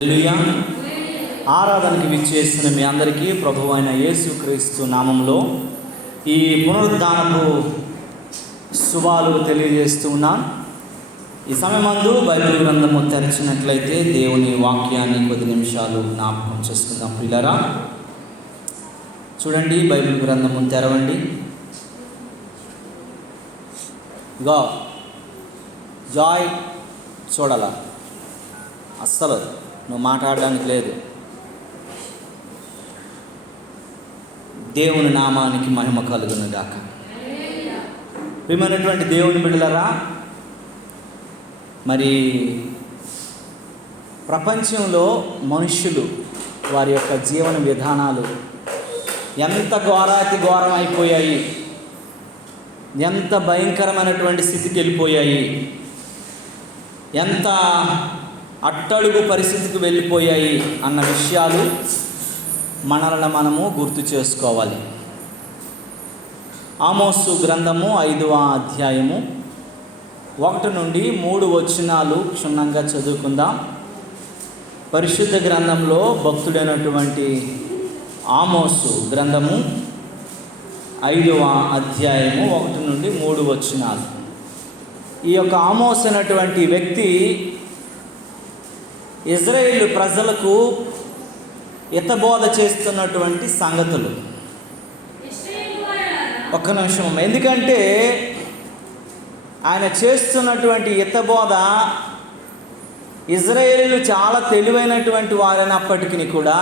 హల్లెలూయా. ఆరాధనకి విచ్చేసిన మీ అందరికీ ప్రభువైన యేసుక్రీస్తు నామంలో ఈ పునరుద్ధానపు శుభాలు తెలియజేస్తూ ఉన్నాను. ఈ సమయమందు బైబిల్ గ్రంథము తెరచినట్లయితే దేవుని వాక్యాన్ని కొద్ది నిమిషాలు జ్ఞాపకం చేసుకుందాం. ప్రియులారా, చూడండి, బైబిల్ గ్రంథము తెరవండి. ఇగో జాయ్ చూడాల, అస్సలు నువ్వు మాట్లాడడానికి లేదు. దేవుని నామానికి మహిమ కలుగును గాక. ప్రియమైనటువంటి దేవుని బిడ్డలారా, మరి ప్రపంచంలో మనుష్యులు వారి యొక్క జీవన విధానాలు ఎంత ఘోరాతి ఘోరం అయిపోయాయి, ఎంత భయంకరమైనటువంటి స్థితికి వెళ్ళిపోయాయి, ఎంత అట్టడుగు పరిస్థితికి వెళ్ళిపోయాయి అన్న విషయాలు మనల్ని మనము గుర్తు చేసుకోవాలి. ఆమోసు గ్రంథము 5వ అధ్యాయము 1 నుండి 3 వచనాలు క్షుణ్ణంగా చదువుకుందాం. పరిశుద్ధ గ్రంథంలో భక్తుడైనటువంటి ఆమోసు గ్రంథము 5వ అధ్యాయము 1 నుండి 3 వచనాలు. ఈ యొక్క ఆమోసు అనేటువంటి వ్యక్తి ఇజ్రాయేలు ప్రజలకు హితబోధ చేస్తున్నటువంటి సంగతులు. ఒక్క నిమిషం, ఎందుకంటే ఆయన చేస్తున్నటువంటి హితబోధ ఇజ్రాయేలీలు చాలా తెలివైనటువంటి వారైనప్పటికీ కూడా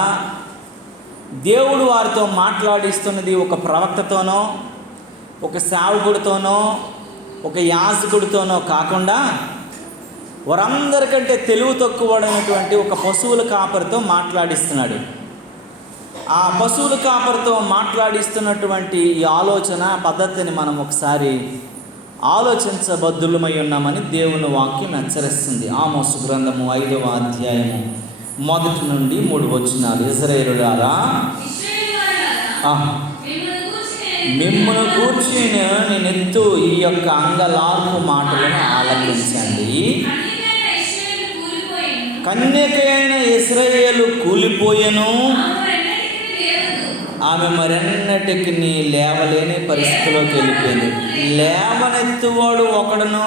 దేవుడు వారితో మాట్లాడిస్తున్నది ఒక ప్రవక్తతోనో, ఒక సేవకుడితోనో, ఒక యాజకుడితోనో కాకుండా వారందరికంటే తెలివి తక్కువడైనటువంటి ఒక పశువుల కాపరితో మాట్లాడిస్తున్నాడు. ఆ పశువుల కాపరితో మాట్లాడిస్తున్నటువంటి ఈ ఆలోచన పద్ధతిని మనం ఒకసారి ఆలోచించబద్దులమై ఉన్నామని దేవుని వాక్యం హెచ్చరిస్తుంది. ఆమోసు గ్రంథము 5వ అధ్యాయము 1 నుండి 3 వచనాలు. ఇశ్రాయేలులారా, మిమ్మును గూర్చి నేనెత్తు ఈ యొక్క అంగలార్పు మాటలను ఆలకించండి. కన్యకైన ఇశ్రాయేలు కూలిపోయెను, ఆమె మరెన్నటికి లేవలేని పరిస్థితిలోకి వెళ్ళిపోయింది. లేవనెత్తువాడు ఒకడును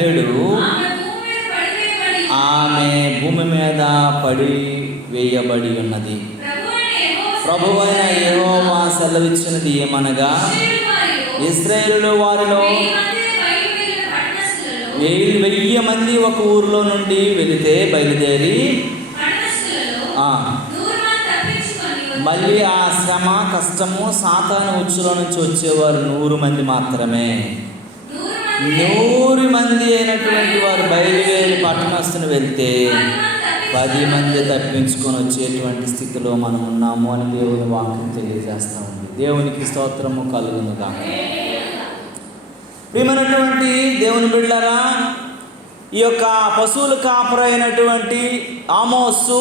లేడు, ఆమె భూమి మీద పడి వేయబడి ఉన్నది. ప్రభువైన యెహోవా సెలవిచ్చినది ఏమనగా, ఇశ్రాయేలు వారిలో 1000 మంది ఒక ఊరిలో నుండి బయలుదేరి మళ్ళీ ఆ శ్రమ కష్టము సాతాను ఉచ్చుల నుంచి వచ్చేవారు 100 మంది మాత్రమే. 100 మంది అయినటువంటి వారు బయలుదేరి పట్టణస్తుని వెళ్తే 10 మంది తప్పించుకొని వచ్చేటువంటి స్థితిలో మనం ఉన్నాము అని దేవుని వాక్యం తెలియజేస్తూ ఉంది. దేవునికి స్తోత్రము కలుగును గాక. ప్రియమైనటువంటి దేవుని బిడ్డలారా, ఈ యొక్క పశువుల కాపరి అయినటువంటి ఆమోసు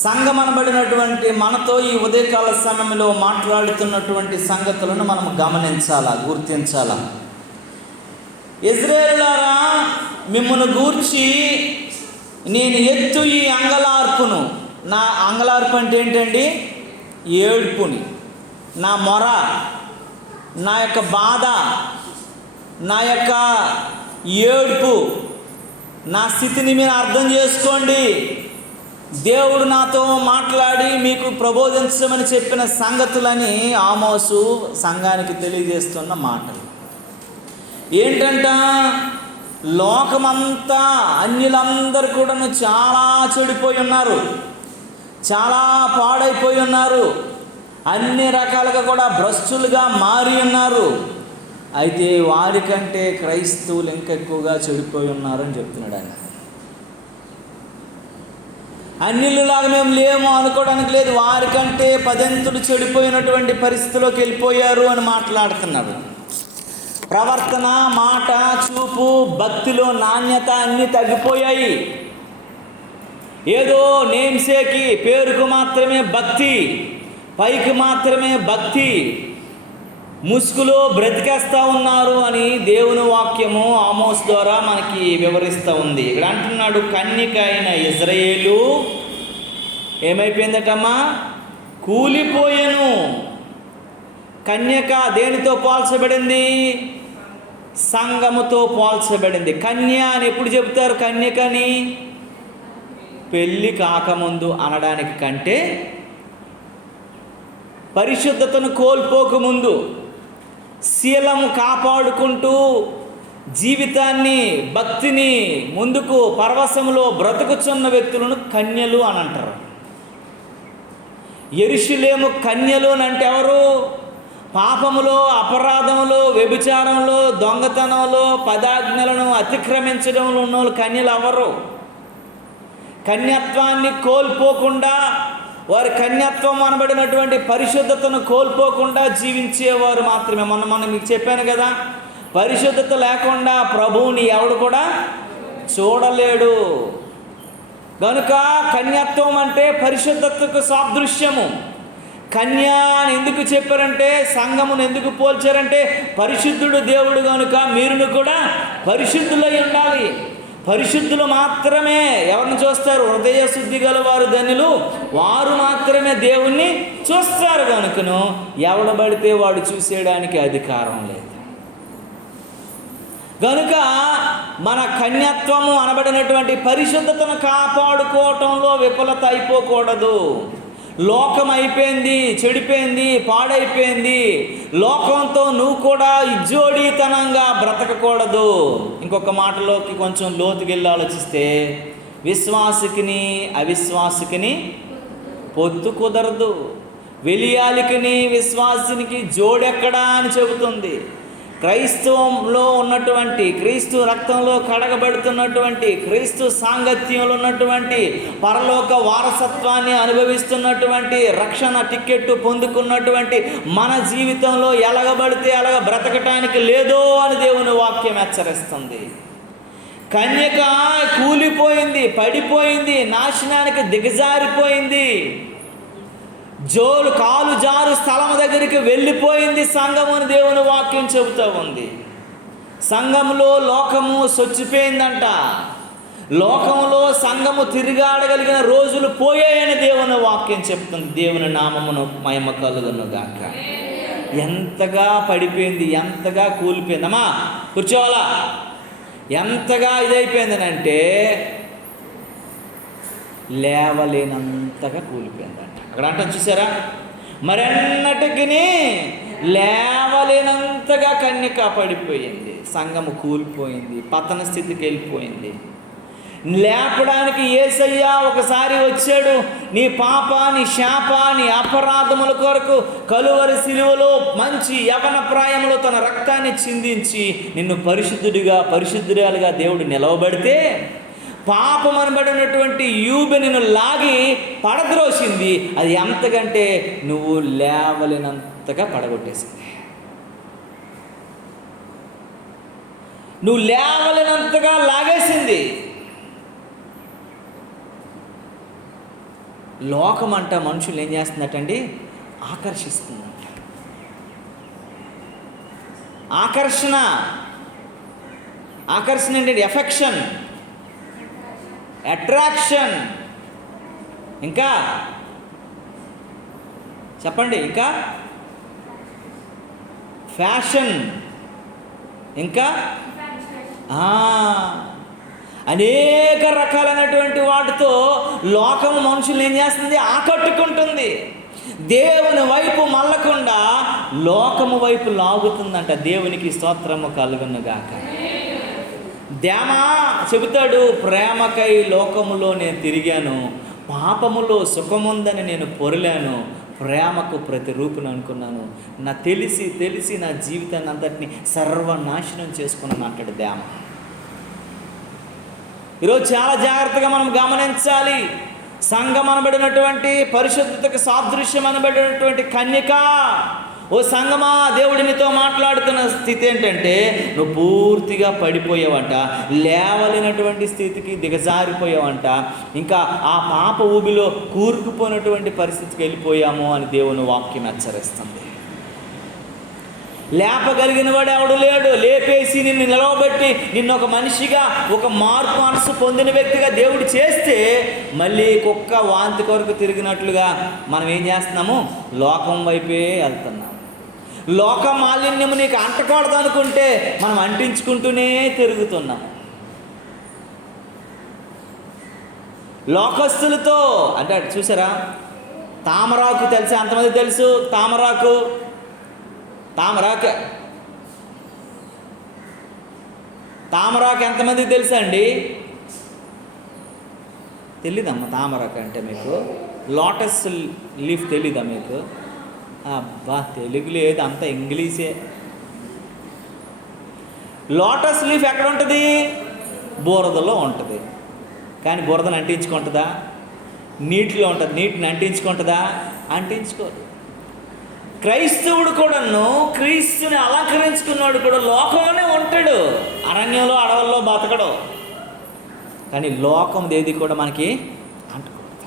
సంఘమనబడినటువంటి మనతో ఈ ఉదయకాల సమయంలో మాట్లాడుతున్నటువంటి సంగతులను మనం గమనించాలా, గుర్తించాలా. ఇశ్రాయేలులారా, మిమ్మును గూర్చి నేను ఎత్తు ఈ అంగలార్పును. నా అంగలార్పు అంటే ఏంటండి? ఏడుపుని, నా మొర, నా యొక్క బాధ, నా యొక్క ఏడుపు, నా స్థితిని మీరు అర్థం చేసుకోండి. దేవుడు నాతో మాట్లాడి మీకు ప్రబోధించమని చెప్పిన సంగతులని ఆమోసు సంఘానికి తెలియజేస్తున్న మాటలు ఏంటంట? లోకమంతా అన్యులందరూ కూడాను చాలా చెడిపోయి ఉన్నారు, చాలా పాడైపోయి ఉన్నారు, అన్ని రకాలుగా కూడా భ్రష్టులుగా మారి ఉన్నారు. అయితే వారికంటే క్రైస్తవులు ఇంకా ఎక్కువగా చెడిపోయి ఉన్నారని చెప్తున్నాడు ఆయన. అన్యులలాగా మేము లేము అనుకోవడానికి లేదు, వారికంటే 10 చెడిపోయినటువంటి పరిస్థితిలోకి వెళ్ళిపోయారు అని మాట్లాడుతున్నారు. ప్రవర్తన, మాట, చూపు, భక్తిలో నాణ్యత అన్నీ తగ్గిపోయాయి. ఏదో నేమ్సేకి, పేరుకు మాత్రమే భక్తి, పైకి మాత్రమే భక్తి, ముసుగులో బ్రతికేస్తూ ఉన్నారు అని దేవుని వాక్యము ఆమోస్ ద్వారా మనకి వివరిస్తూ ఉంది. ఇక్కడ అంటున్నాడు, కన్యక అయిన ఇజ్రాయేలు ఏమైపోయిందటమ్మా? కూలిపోయెను. కన్యక దేనితో పోల్చబడింది? సంఘముతో పోల్చబడింది. కన్య అని ఎప్పుడు చెబుతారు? కన్యకని పెళ్ళి కాకముందు అనడానికి కంటే పరిశుద్ధతను కోల్పోకముందు శీలము కాపాడుకుంటూ జీవితాన్ని, భక్తిని ముందుకు పరవశములో బ్రతుకుచున్న వ్యక్తులను కన్యలు అని అంటారు. యెరూషలేము కన్యలు అని అంటే ఎవరు? పాపములో, అపరాధములో, వ్యభిచారంలో, దొంగతనంలో, పదాజ్ఞలను అతిక్రమించడంలో ఉన్న వాళ్ళు కన్యలు ఎవరు? కన్యత్వాన్ని కోల్పోకుండా, వారి కన్యత్వం అనబడినటువంటి పరిశుద్ధతను కోల్పోకుండా జీవించేవారు మాత్రమే. మొన్న మీకు చెప్పాను కదా, పరిశుద్ధత లేకుండా ప్రభువుని ఎవడు కూడా చూడలేడు. కనుక కన్యత్వం అంటే పరిశుద్ధతకు సాదృశ్యము. కన్య అని ఎందుకు చెప్పారంటే, సంఘమును ఎందుకు పోల్చారంటే, పరిశుద్ధుడు దేవుడు కనుక మీరును కూడా పరిశుద్ధులై ఉండాలి. పరిశుద్ధులు మాత్రమే ఎవరిని చూస్తారు? హృదయ శుద్ధి గల వారు ధన్యులు, వారు మాత్రమే దేవుణ్ణి చూస్తారు. కనుకను ఎవడబడితే వాడు చూసేయడానికి అధికారం లేదు. కనుక మన కన్యత్వము అనబడినటువంటి పరిశుద్ధతను కాపాడుకోవటంలో విఫలత అయిపోకూడదు. లోకం అయిపోయింది, చెడిపోయింది, పాడైపోయింది. లోకంతో నువ్వు కూడా ఇజ్జోడీతనంగా బ్రతకకూడదు. ఇంకొక మాటలోకి కొంచెం లోతుకెళ్ళి ఆలోచిస్తే, విశ్వాసికిని అవిశ్వాసికిని పొత్తు కుదరదు. వెలియాలికిని విశ్వాసినికి జోడెక్కడా అని చెబుతుంది. క్రైస్తవంలో ఉన్నటువంటి, క్రీస్తు రక్తంలో కడగబడుతున్నటువంటి, క్రీస్తు సాంగత్యంలో ఉన్నటువంటి, పరలోక వారసత్వాన్ని అనుభవిస్తున్నటువంటి, రక్షణ టిక్కెట్టు పొందుకున్నటువంటి మన జీవితంలో ఎలగబడితే అలాగ బ్రతకటానికి లేదో అని దేవుని వాక్యం హెచ్చరిస్తుంది. కన్యక కూలిపోయింది, పడిపోయింది, నాశనానికి దిగజారిపోయింది, కాలు జారు స్థలం దగ్గరికి వెళ్ళిపోయింది సంఘము అని దేవుని వాక్యం చెబుతూ ఉంది. సంఘంలో లోకము చొచ్చిపోయిందంట. లోకంలో సంఘము తిరిగాడగలిగిన రోజులు పోయాయని దేవుని వాక్యం చెప్తుంది. దేవుని నామమును మహిమ కలుగును గాక. ఎంతగా పడిపోయింది, ఎంతగా కూలిపోయిందమ్మా, కూర్చోవాలా, ఎంతగా ఇదైపోయిందనంటే లేవలేనంతగా కూలిపోయిందంట. అక్కడ అంటాం చూసారా, మరెన్నటికి లేవలేనంతగా కన్యక పడిపోయింది. సంఘము కూలిపోయింది, పతన స్థితికి వెళ్ళిపోయింది. లేపడానికి యేసయ్య ఒకసారి వచ్చాడు. నీ పాప, నీ శాప, నీ అపరాధముల కొరకు కలువరి సిలువలో మంచి యవన ప్రాయంలో తన రక్తాన్ని చిందించి నిన్ను పరిశుద్ధురాలుగా దేవుడు నిలవబడితే, పాపం అనబడినటువంటి యూబె నిన్ను లాగి పడద్రోసింది. అది ఎంతకంటే నువ్వు లేవలేనంతగా పడగొట్టేసింది. నువ్వు లేవలేనంతగా లాగేసింది. లోకం అంట మనుషులు ఏం చేస్తుందటండి? ఆకర్షిస్తుందంట. ఆకర్షణ ఏంటంటే ఎఫెక్షన్, అట్రాక్షన్, ఇంకా చెప్పండి, ఇంకా ఫ్యాషన్, ఇంకా అనేక రకాలైనటువంటి వాటితో లోకం మనుషులు ఏం చేస్తుంది? ఆకట్టుకుంటుంది. దేవుని వైపు మళ్ళకుండా లోకము వైపు లాగుతుందంట. దేవునికి స్తోత్రము కలుగును గాక. దేమా చెబుతాడు, ప్రేమకై లోకములో నేను తిరిగాను, పాపములో సుఖముందని నేను పొరలాను, ప్రేమకు ప్రతిరూపును అనుకున్నాను, నా తెలిసి నా జీవితాన్ని అంతటిని సర్వనాశనం చేసుకున్నాను అంటాడు దేమ. ఈరోజు చాలా జాగ్రత్తగా మనం గమనించాలి. సంఘం అనబడినటువంటి పరిశుద్ధతకు సాదృశ్యం అనబడినటువంటి కన్యక, ఓ సంఘమా, దేవుడు నీతో మాట్లాడుతున్న స్థితి ఏంటంటే, నువ్వు పూర్తిగా పడిపోయావంట, లేవలేనటువంటి స్థితికి దిగజారిపోయావంట, ఇంకా ఆ పాప ఊబిలో కూరుకుపోయినటువంటి పరిస్థితికి వెళ్ళిపోయాము అని దేవుని వాక్యం హెచ్చరిస్తుంది. లేపగలిగిన వాడు ఎవడు లేడు. లేపేసి నిన్ను నిలవబెట్టి నిన్ను ఒక మనిషిగా, ఒక మార్పు మనసు పొందిన వ్యక్తిగా దేవుడు చేస్తే మళ్ళీ కుక్క వాంతి కొరకు తిరిగినట్లుగా మనం ఏం చేస్తున్నాము? లోకం వైపే వెళ్తున్నాం. లోక మాలిన్యము నీకు అంటకూడదు అనుకుంటే మనం అంటించుకుంటూనే తిరుగుతున్నాం. లోకస్తులతో అంటే చూసారా, తామరాకు తెలుసా? అంతమంది తెలుసు తామరాకు ఎంతమందికి తెలుసా అండి? తెలీదమ్మా తామరాకు అంటే మీకు? లోటస్ లీఫ్ తెలీదా మీకు? అబ్బా తెలుగు లేదు, అంత ఇంగ్లీషే. లోటస్ లీఫ్ ఎక్కడ ఉంటుంది? బురదలో ఉంటుంది. కానీ బురదను అంటించుకుంటుందా? నీటిలో ఉంటుంది. నీటిని అంటించుకుంటుందా? అంటించుకోదు. క్రైస్తవుడు కూడాను, క్రీస్తుని అలంకరించుకున్నాడు కూడా లోకంలోనే ఉంటాడు. అరణ్యంలో అడవుల్లో బతకడు. కానీ లోకం ఏది కూడా మనకి అంటకూడదు.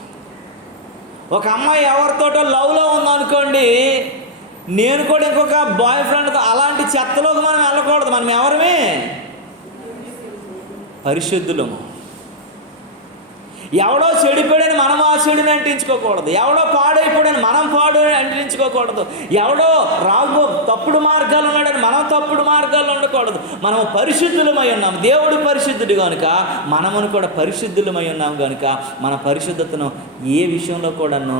ఒక అమ్మాయి ఎవరితోటో లవ్లో ఉందనుకోండి, నేను కూడా ఇంకొక బాయ్ ఫ్రెండ్తో అలాంటి చెత్తలోకి మనం వెళ్ళకూడదు. మనం ఎవరమే? పరిశుద్ధులము. ఎవడో చెడిపోయాడని మనం ఆ చెడుని అంటించుకోకూడదు. ఎవడో పాడైపోయాడని మనం పాడు అంటించుకోకూడదు. ఎవడో తప్పుడు మార్గాలు ఉన్నాడని మనం తప్పుడు మార్గాలు ఉండకూడదు. మనం పరిశుద్ధులమై ఉన్నాం. దేవుడు పరిశుద్ధుడు కనుక మనమును కూడా పరిశుద్ధులమై ఉన్నాం కనుక మన పరిశుద్ధతను ఏ విషయంలో కూడాను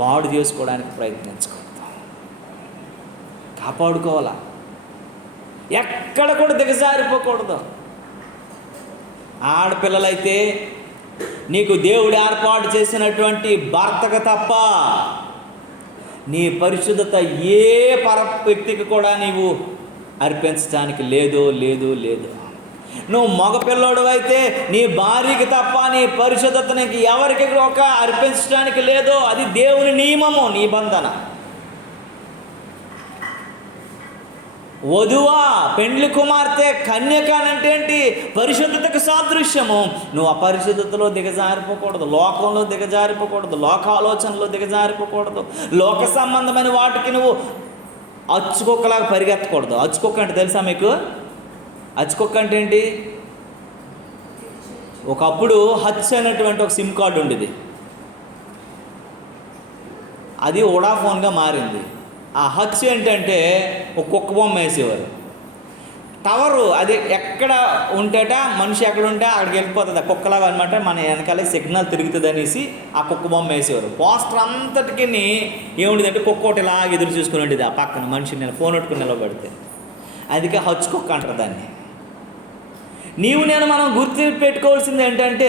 పాడు చేసుకోవడానికి ప్రయత్నించకూడదు. కాపాడుకోవాలా, ఎక్కడ కూడా దిగజారిపోకూడదు. ఆడపిల్లలైతే నీకు దేవుడు ఏర్పాటు చేసినటువంటి భర్తకు తప్ప నీ పరిశుద్ధత ఏ వ్యక్తికి కూడా నీవు అర్పించడానికి లేదు. నువ్వు మగపిల్లోడు అయితే నీ భార్యకి తప్ప నీ పరిశుద్ధత నీకు ఎవరికి ఒక అర్పించడానికి లేదు. అది దేవుని నియమము, నిబంధన. వధువా, పెండ్లి కుమార్తె, కన్యక అంటే ఏంటి? పరిశుద్ధతకు సాదృశ్యము. నువ్వు అపరిశుద్ధతలో దిగజారిపోకూడదు, లోకంలో దిగజారిపోకూడదు, లోక ఆలోచనలో దిగజారిపోకూడదు, లోక సంబంధమైన వాటికి నువ్వు అచ్చుకొక్కలాగా పరిగెత్తకూడదు. అచ్చుకొక్క అంటే తెలుసా మీకు? అచ్చుకొక్క అంటే ఏంటి? ఒకప్పుడు హచ్ అనేటువంటి ఒక సిమ్ కార్డు ఉండేది. అది వోడాఫోన్గా మారింది. ఆ హచ్ ఏంటంటే ఒక కుక్క బొమ్మ వేసేవారు. టవరు అది ఎక్కడ ఉంటేట మనిషి ఎక్కడ ఉంటే అక్కడికి వెళ్ళిపోతుంది. ఆ కుక్కలాగా అనమాట. మన వెనకాలే సిగ్నల్ తిరుగుతుంది అనేసి ఆ కుక్క బొమ్మ వేసేవారు. పోస్టర్ అంతటికి ఏముండేదంటే కుక్క ఒకటి ఇలా ఎదురు చూసుకుని ఉండేది ఆ పక్కన మనిషిని ఫోన్ పెట్టుకుని నిలబడితే. అందుకే హచ్ కుక్క అంటారు దాన్ని. మనం గుర్తు పెట్టుకోవాల్సింది ఏంటంటే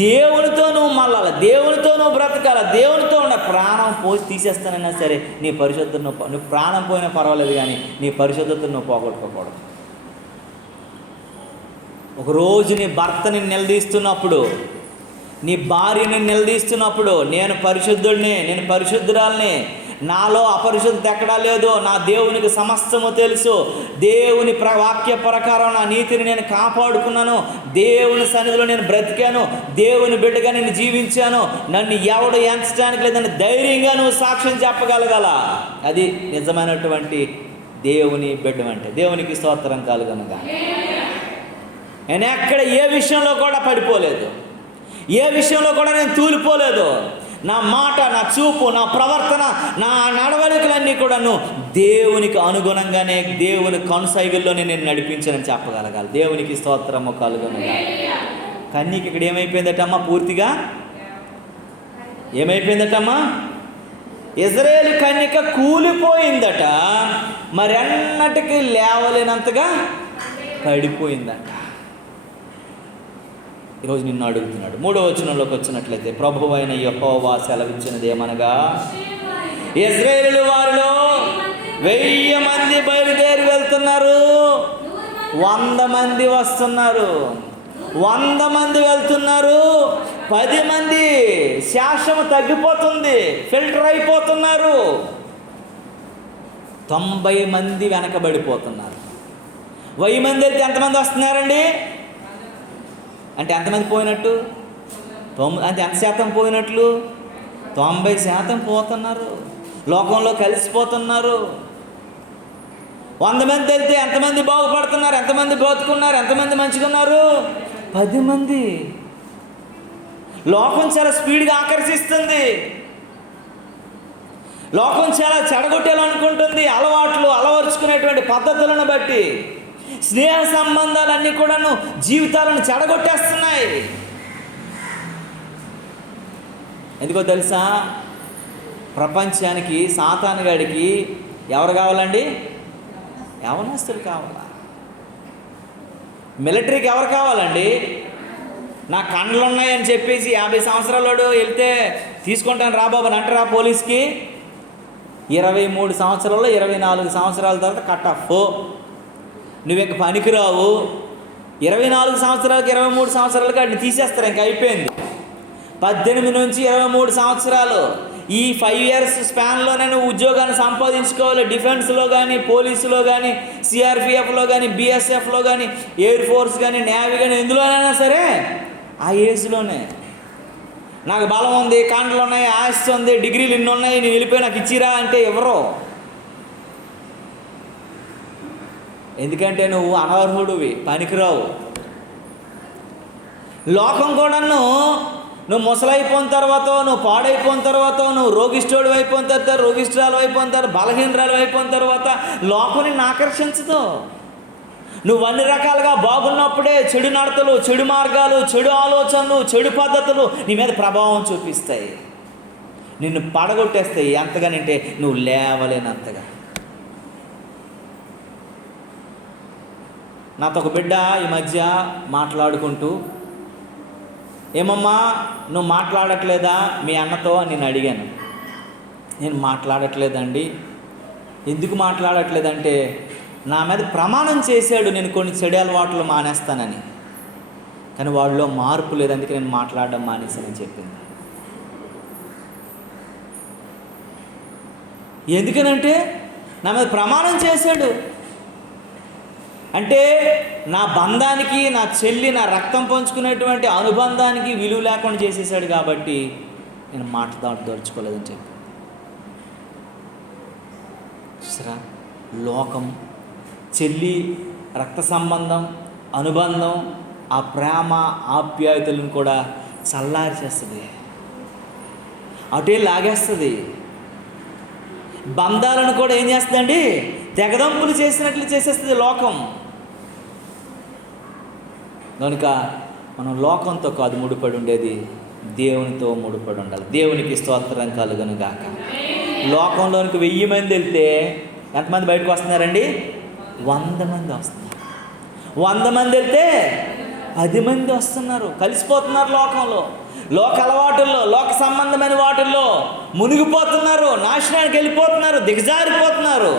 దేవునితో నువ్వు మళ్ళాలి, దేవునితో నువ్వు బ్రతకాలి, దేవునితో ఉన్న ప్రాణం పోసి తీసేస్తానన్నా సరే నీ పరిశుద్ధతను నువ్వు ప్రాణం పోయినా పర్వాలేదు కానీ నీ పరిశుద్ధతను నువ్వు పోగొట్టుకోకూడదు. ఒకరోజు నీ భర్తని నిలదీస్తున్నప్పుడు, నీ భార్యని నిలదీస్తున్నప్పుడు, నేను పరిశుద్ధుడిని, నేను పరిశుద్ధురాల్ని, నాలో అపరిశుద్ధత ఎక్కడా లేదు, నా దేవునికి సమస్తము తెలుసు, దేవుని వాక్య ప్రకారం నా నీతిని నేను కాపాడుకున్నాను, దేవుని సన్నిధిలో నేను బ్రతికాను, దేవుని బిడ్డగా నేను జీవించాను, నన్ను ఎవడు ఎంచడానికి లేదని ధైర్యంగా నువ్వు సాక్ష్యం చెప్పగలగాల. అది నిజమైనటువంటి దేవుని బిడ్డ అంటే. దేవునికి స్తోత్రం కలుగునుగా. నేను ఎక్కడ ఏ విషయంలో కూడా పడిపోలేదు, ఏ విషయంలో కూడా నేను తూలిపోలేదు. నా మాట, నా చూపు, నా ప్రవర్తన, నా నడవడికలన్నీ కూడాను దేవునికి అనుగుణంగానే, దేవుని కొనసాగుల్లోనే నేను నడిపించానని చెప్పగలగాలి. దేవునికి స్తోత్రము కలుగునుగా. కన్యకి ఇక్కడ ఏమైపోయిందటమ్మా? పూర్తిగా ఏమైపోయిందటమ్మా? ఇజ్రాయేలు కన్యక కూలిపోయిందట, మరెన్నటికి లేవలేనంతగా పడిపోయిందట. ఈరోజు నిన్ను అడుగుతున్నాడు. 3వ వచనంలోకి వచ్చినట్లయితే, ప్రభువైన యెహోవా సెలవిచ్చినది ఏమనగా, ఇశ్రాయేలు వారిలో 1000 మంది బయలుదేరి వెళ్తున్నారు, 100 మంది వస్తున్నారు. 100 మంది వెళ్తున్నారు, 10 మంది శాసము తగ్గిపోతుంది, ఫిల్టర్ అయిపోతున్నారు, 90 మంది వెనకబడిపోతున్నారు. 1000 మంది అయితే ఎంతమంది వస్తున్నారండి? అంటే ఎంతమంది పోయినట్టు? అంటే ఎంత శాతం పోయినట్లు? 90% పోతున్నారు, లోకంలో కలిసిపోతున్నారు. 100 మంది వెళ్తే ఎంతమంది బాగుపడుతున్నారు, ఎంతమంది బ్రతుకున్నారు, ఎంతమంది మంచిగా ఉన్నారు? 10 మంది. లోకం చాలా స్పీడ్గా ఆకర్షిస్తుంది. లోకం చాలా చెడగొట్టాలనుకుంటుంది. అలవాట్లు అలవరుచుకునేటువంటి పద్ధతులను బట్టి స్నేహ సంబంధాలన్నీ కూడాను జీవితాలను చెడగొట్టేస్తున్నాయి. ఎందుకో తెలుసా? ప్రపంచానికి సాతానుగాడికి ఎవరు కావాలండి? యవనస్తులు కావాలా? మిలిటరీకి ఎవరు కావాలండి? నా కండ్లు ఉన్నాయని చెప్పేసి 50 సంవత్సరాలు వెళ్తే తీసుకుంటాను రా బాబు అని అంటారా పోలీస్కి? 23 సంవత్సరాలు 24 సంవత్సరాల తర్వాత కట్ ఆఫ్. నువ్వు ఇంక పనికిరావు. 24 సంవత్సరాలకి 23 సంవత్సరాలకి వాడిని తీసేస్తారు, ఇంక అయిపోయింది. 18 నుంచి 23 సంవత్సరాలు ఈ 5 ఇయర్స్ స్పాన్లోనే నువ్వు ఉద్యోగాన్ని సంపాదించుకోవాలి. డిఫెన్స్లో కానీ, పోలీసులో కానీ, సిఆర్పిఎఫ్లో కానీ, బిఎస్ఎఫ్లో కానీ, ఎయిర్ ఫోర్స్ కానీ, నేవీ కానీ, ఎందులోనైనా సరే ఆ ఏజ్లోనే. నాకు బలం ఉంది, కాంటలు ఉన్నాయి, ఆస్తి ఉంది, డిగ్రీలు ఇన్ని ఉన్నాయి, నేను వెళ్ళిపోయి నాకు ఇచ్చిరా అంటే ఎవరో. ఎందుకంటే నువ్వు అనర్హుడివి, పనికిరావు. లోకం కూడాను నువ్వు ముసలైపోయిన తర్వాత, నువ్వు పాడైపోయిన తర్వాత, నువ్వు రోగిష్ఠుడు అయిపోయిన తర్వాత, రోగిష్ఠురాలు అయిపోయిన తర్వాత, బలహీనరాలు అయిపోయిన తర్వాత లోకం నిన్ను ఆకర్షించదు. నువ్వు అన్ని రకాలుగా బాగున్నప్పుడే చెడు నడతలు, చెడు మార్గాలు, చెడు ఆలోచనలు, చెడు పద్ధతులు నీ మీద ప్రభావం చూపిస్తాయి, నిన్ను పడగొట్టేస్తాయి. ఎంతగానంటే నువ్వు లేవలేనంతగా. నాతో ఒక బిడ్డ ఈ మధ్య మాట్లాడుకుంటూ, ఏమమ్మా నువ్వు మాట్లాడట్లేదా మీ అన్నతో అని నేను అడిగాను. నేను మాట్లాడట్లేదండి. ఎందుకు మాట్లాడట్లేదంటే నా మీద ప్రమాణం చేశాడు నేను కొన్ని చెడు అలవాట్లు మానేస్తానని, కానీ వాళ్ళలో మార్పు లేదు, అందుకే నేను మాట్లాడడం మానేశానని చెప్పింది. ఎందుకనంటే నా మీద ప్రమాణం చేశాడు. అంటే నా బంధానికి, నా చెల్లి, నా రక్తం పంచుకునేటువంటి అనుబంధానికి విలువ లేకుండా చేసేసాడు కాబట్టి నేను దోచుకోలేదని చెప్పి. చూసారా, లోకం చెల్లి రక్త సంబంధం, అనుబంధం, ఆ ప్రేమ ఆప్యాయతలను కూడా చల్లారి చేస్తుంది, అటే లాగేస్తుంది. బంధాలను కూడా ఏం చేస్తుందండి? తెగదంపులు చేసినట్లు చేసేస్తుంది లోకం. కనుక మనం లోకంతో కాదు ముడిపడి ఉండేది, దేవునితో ముడిపడి ఉండాలి. దేవునికి స్తోత్రం కలుగును గాక. లోకంలోనికి 1000 మంది వెళ్తే ఎంతమంది బయటకు వస్తున్నారండి? 100 మంది వస్తున్నారు. 100 మంది వెళ్తే 10 మంది వస్తున్నారు. కలిసిపోతున్నారు లోకంలో, లోక అలవాటుల్లో, లోక సంబంధమైన వాటిల్లో మునిగిపోతున్నారు, నాశనానికి వెళ్ళిపోతున్నారు, దిగజారిపోతున్నారు.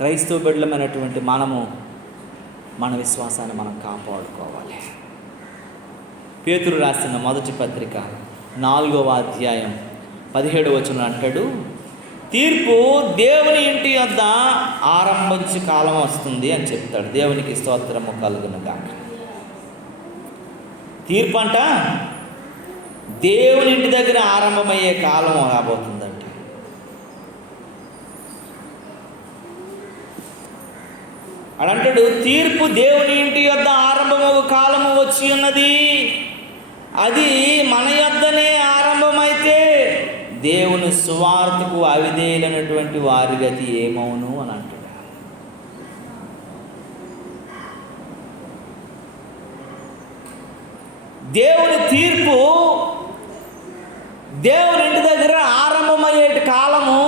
క్రైస్తవ బిడ్డలమైనటువంటి మనము మన విశ్వాసాన్ని మనం కాపాడుకోవాలి. పేతురు రాసిన మొదటి పత్రిక 4వ అధ్యాయం 17వ వచనం అంటాడు, తీర్పు దేవుని ఇంటి వద్ద ఆరంభించే కాలం వస్తుంది అని చెప్తాడు. దేవునికి స్తోత్రము కలుగును గాక. తీర్పు అంట దేవుని ఇంటి దగ్గర ఆరంభమయ్యే కాలం రాబోతుందంట. అడంటాడు, తీర్పు దేవుని ఇంటి యొద్ద ఆరంభమగు కాలము వచ్చి ఉన్నది, అది మన యొద్దనే ఆరంభమైతే దేవుని సువార్తకు అవిధేయులైనటువంటి వారి గతి ఏమవును అని అంటాడు. దేవుని తీర్పు దేవుని ఇంటి దగ్గర ఆరంభమయ్యే కాలము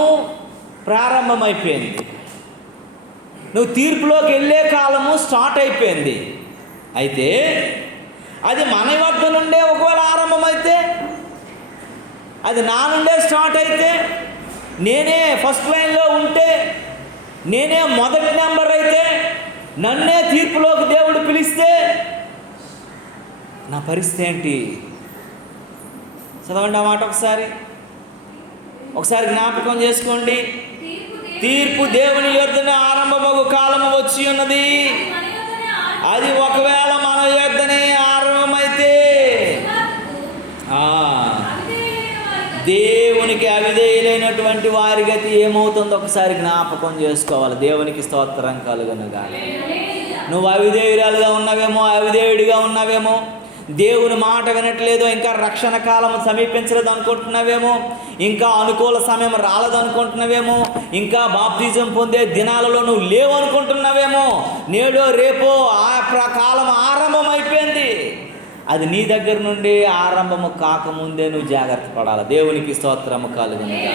ప్రారంభమైపోయింది. నువ్వు తీర్పులోకి వెళ్ళే కాలము స్టార్ట్ అయిపోయింది. అయితే అది మన వద్ద నుండే ఒకవేళ ఆరంభమైతే, అది నా నుండే స్టార్ట్ అయితే, నేనే ఫస్ట్ లైన్లో ఉంటే, నేనే మొదటి నెంబర్ అయితే, నన్నే తీర్పులోకి దేవుడు పిలిస్తే నా పరిస్థితి ఏంటి? చదవండి ఆ మాట ఒకసారి జ్ఞాపకం చేసుకోండి. తీర్పు దేవుని యొద్దనే ఆరంభమగు కాలము వచ్చి ఉన్నది, అది ఒకవేళ మన యొద్దనే ఆరంభమైతే దేవునికి అవిధేయులైనటువంటి వారి గతి ఏమవుతుందో ఒకసారి జ్ఞాపకం చేసుకోవాలి. దేవునికి స్తోత్రం కలుగునుగాక. నువ్వు అవిధేయురాలుగా ఉన్నావేమో, అవిధేయుడిగా ఉన్నావేమో, దేవుని మాట వినట్లేదు, ఇంకా రక్షణ కాలం సమీపించలేదు అనుకుంటున్నావేమో, ఇంకా అనుకూల సమయం రాలేదు అనుకుంటున్నావేమో, ఇంకా బాప్తిజం పొందే దినాలలో నువ్వు లేవు అనుకుంటున్నావేమో. నేడో రేపో ఆ కాలం ఆరంభం అయిపోయింది. అది నీ దగ్గర నుండి ఆరంభము కాకముందే నువ్వు జాగ్రత్త పడాలి. దేవునికి స్తోత్రము కలుగునుగా.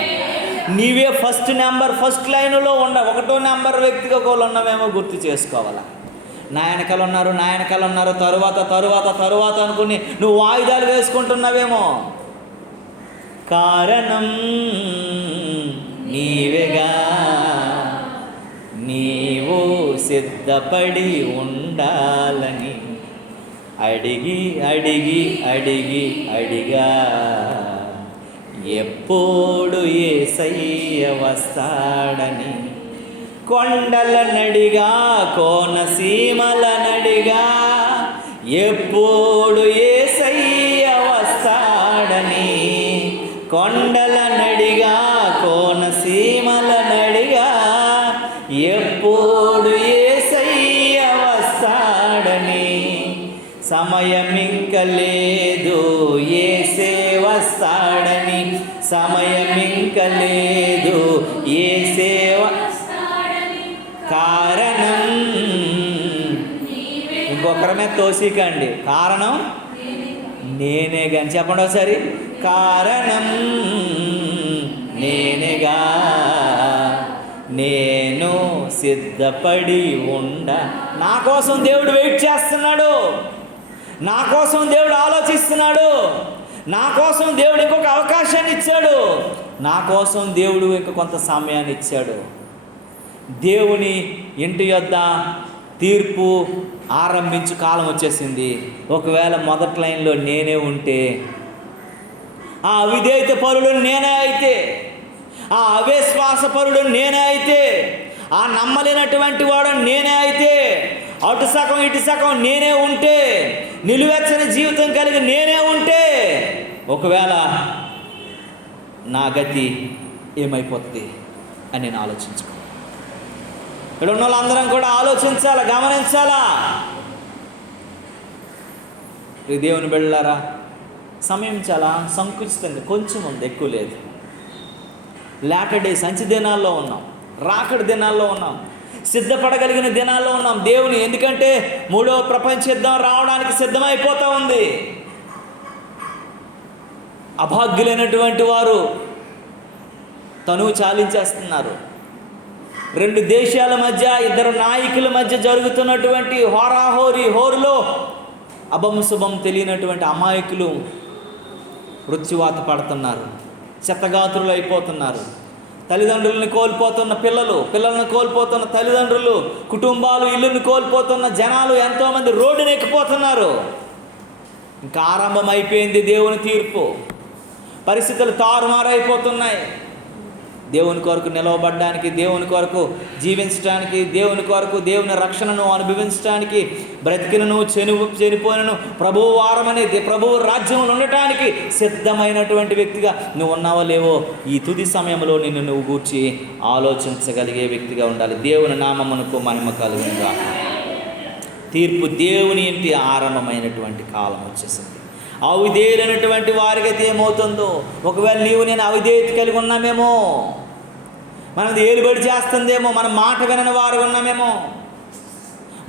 నీవే ఫస్ట్ లైన్లో ఒకటో నెంబర్ వ్యక్తిగా ఒకళ్ళు ఉన్నామేమో గుర్తు చేసుకోవాలి. నా వెనకాల ఉన్నారు తరువాత అనుకుని నువ్వు వాయిదాలు వేసుకుంటున్నావేమో. కారణం నీవేగా, నీవు సిద్ధపడి ఉండాలని అడిగా ఎప్పుడు యేసయ్య వస్తాడని, కొండల నడిగా కోనసీమల నడిగా ఎప్పుడు యేసయ్య వస్తాడని, కొండల నడిగా కోనసీమల నడిగా ఎప్పుడు యేసయ్య వస్తాడని, సమయమింక లేదు యేసే వస్తాడని, సమయమింక లేదు యేసే కారణం. ఇంకొకరి మీద తోసికండి, కారణం నేనే కానీ చెప్పండి ఒకసారి. కారణం నేనేగా, నేను సిద్ధపడి నా కోసం దేవుడు వెయిట్ చేస్తున్నాడు, నా కోసం దేవుడు ఆలోచిస్తున్నాడు, నా కోసం దేవుడు ఇంకొక అవకాశాన్ని ఇచ్చాడు, నా కోసం దేవుడు ఇంక కొంత సమయాన్ని ఇచ్చాడు. దేవుని ఇంటి యొద్ద తీర్పు ఆరంభించు కాలం వచ్చేసింది. ఒకవేళ మొదటి లైన్లో నేనే ఉంటే, ఆ అవిధేయత పరుడు నేనే అయితే, ఆ అవిశ్వాస పరుడు నేనే అయితే, ఆ నమ్మలేనటువంటి వాడు నేనే అయితే, అటు సగం ఇటు సగం నేనే ఉంటే, నిలువెచ్చని జీవితం కలిగి నేనే ఉంటే, ఒకవేళ నా గతి ఏమైపోతుంది అని నేను ఆలోచించుకో. ఇక్కడ ఉన్న వాళ్ళందరం కూడా ఆలోచించాలా, గమనించాలా. దేవుని బిడ్డలారా, సమయం చాలా సంకుచితంగా కొంచెం ఉంది, ఎక్కువ లేదు. లేటర్ డేస్ అంచె దినాల్లో ఉన్నాం, రాకడ దినాల్లో ఉన్నాం, సిద్ధపడగలిగిన దినాల్లో ఉన్నాం. దేవుని ఎందుకంటే 3వ ప్రపంచ యుద్ధం రావడానికి సిద్ధమైపోతూ ఉంది. అభాగ్యులైనటువంటి వారు తనువు చాలించేస్తున్నారు. 2 దేశాల మధ్య, 2 నాయకుల మధ్య జరుగుతున్నటువంటి హోరులో అభంశుభం తెలియనటువంటి అమాయకులు మృత్యువాత పడుతున్నారు, చెత్తగాతులు అయిపోతున్నారు. తల్లిదండ్రులను కోల్పోతున్న పిల్లలను కోల్పోతున్న తల్లిదండ్రులు, కుటుంబాలు, ఇల్లును కోల్పోతున్న జనాలు ఎంతోమంది రోడ్డును ఎక్కిపోతున్నారు. ఇంకా ఆరంభం అయిపోయింది దేవుని తీర్పు. పరిస్థితులు తారుమారైపోతున్నాయి. దేవుని కొరకు నిలవబడడానికి, దేవుని కొరకు జీవించడానికి, దేవుని కొరకు దేవుని రక్షణను అనుభవించడానికి, బ్రతికినను చనిపోయినను ప్రభువు వారమనేది ప్రభువు రాజ్యంలో ఉండటానికి సిద్ధమైనటువంటి వ్యక్తిగా నువ్వు ఉన్నావో లేవో ఈ తుది సమయంలో నిన్ను నువ్వు గూర్చి ఆలోచించగలిగే వ్యక్తిగా ఉండాలి. దేవుని నామమునకు మహిమ కలుగునుగాక. తీర్పు దేవుని ఇంటి ఆరంభమైనటువంటి కాలం వచ్చేసింది. అవిధేయులైనటువంటి వారికి ఏమవుతుందో, ఒకవేళ నీవు నేను అవిధేయత కలిగి ఉన్నామేమో, మనం ఏలుబడి చేస్తుందేమో, మన మాట వినని వారు ఉన్నామేమో,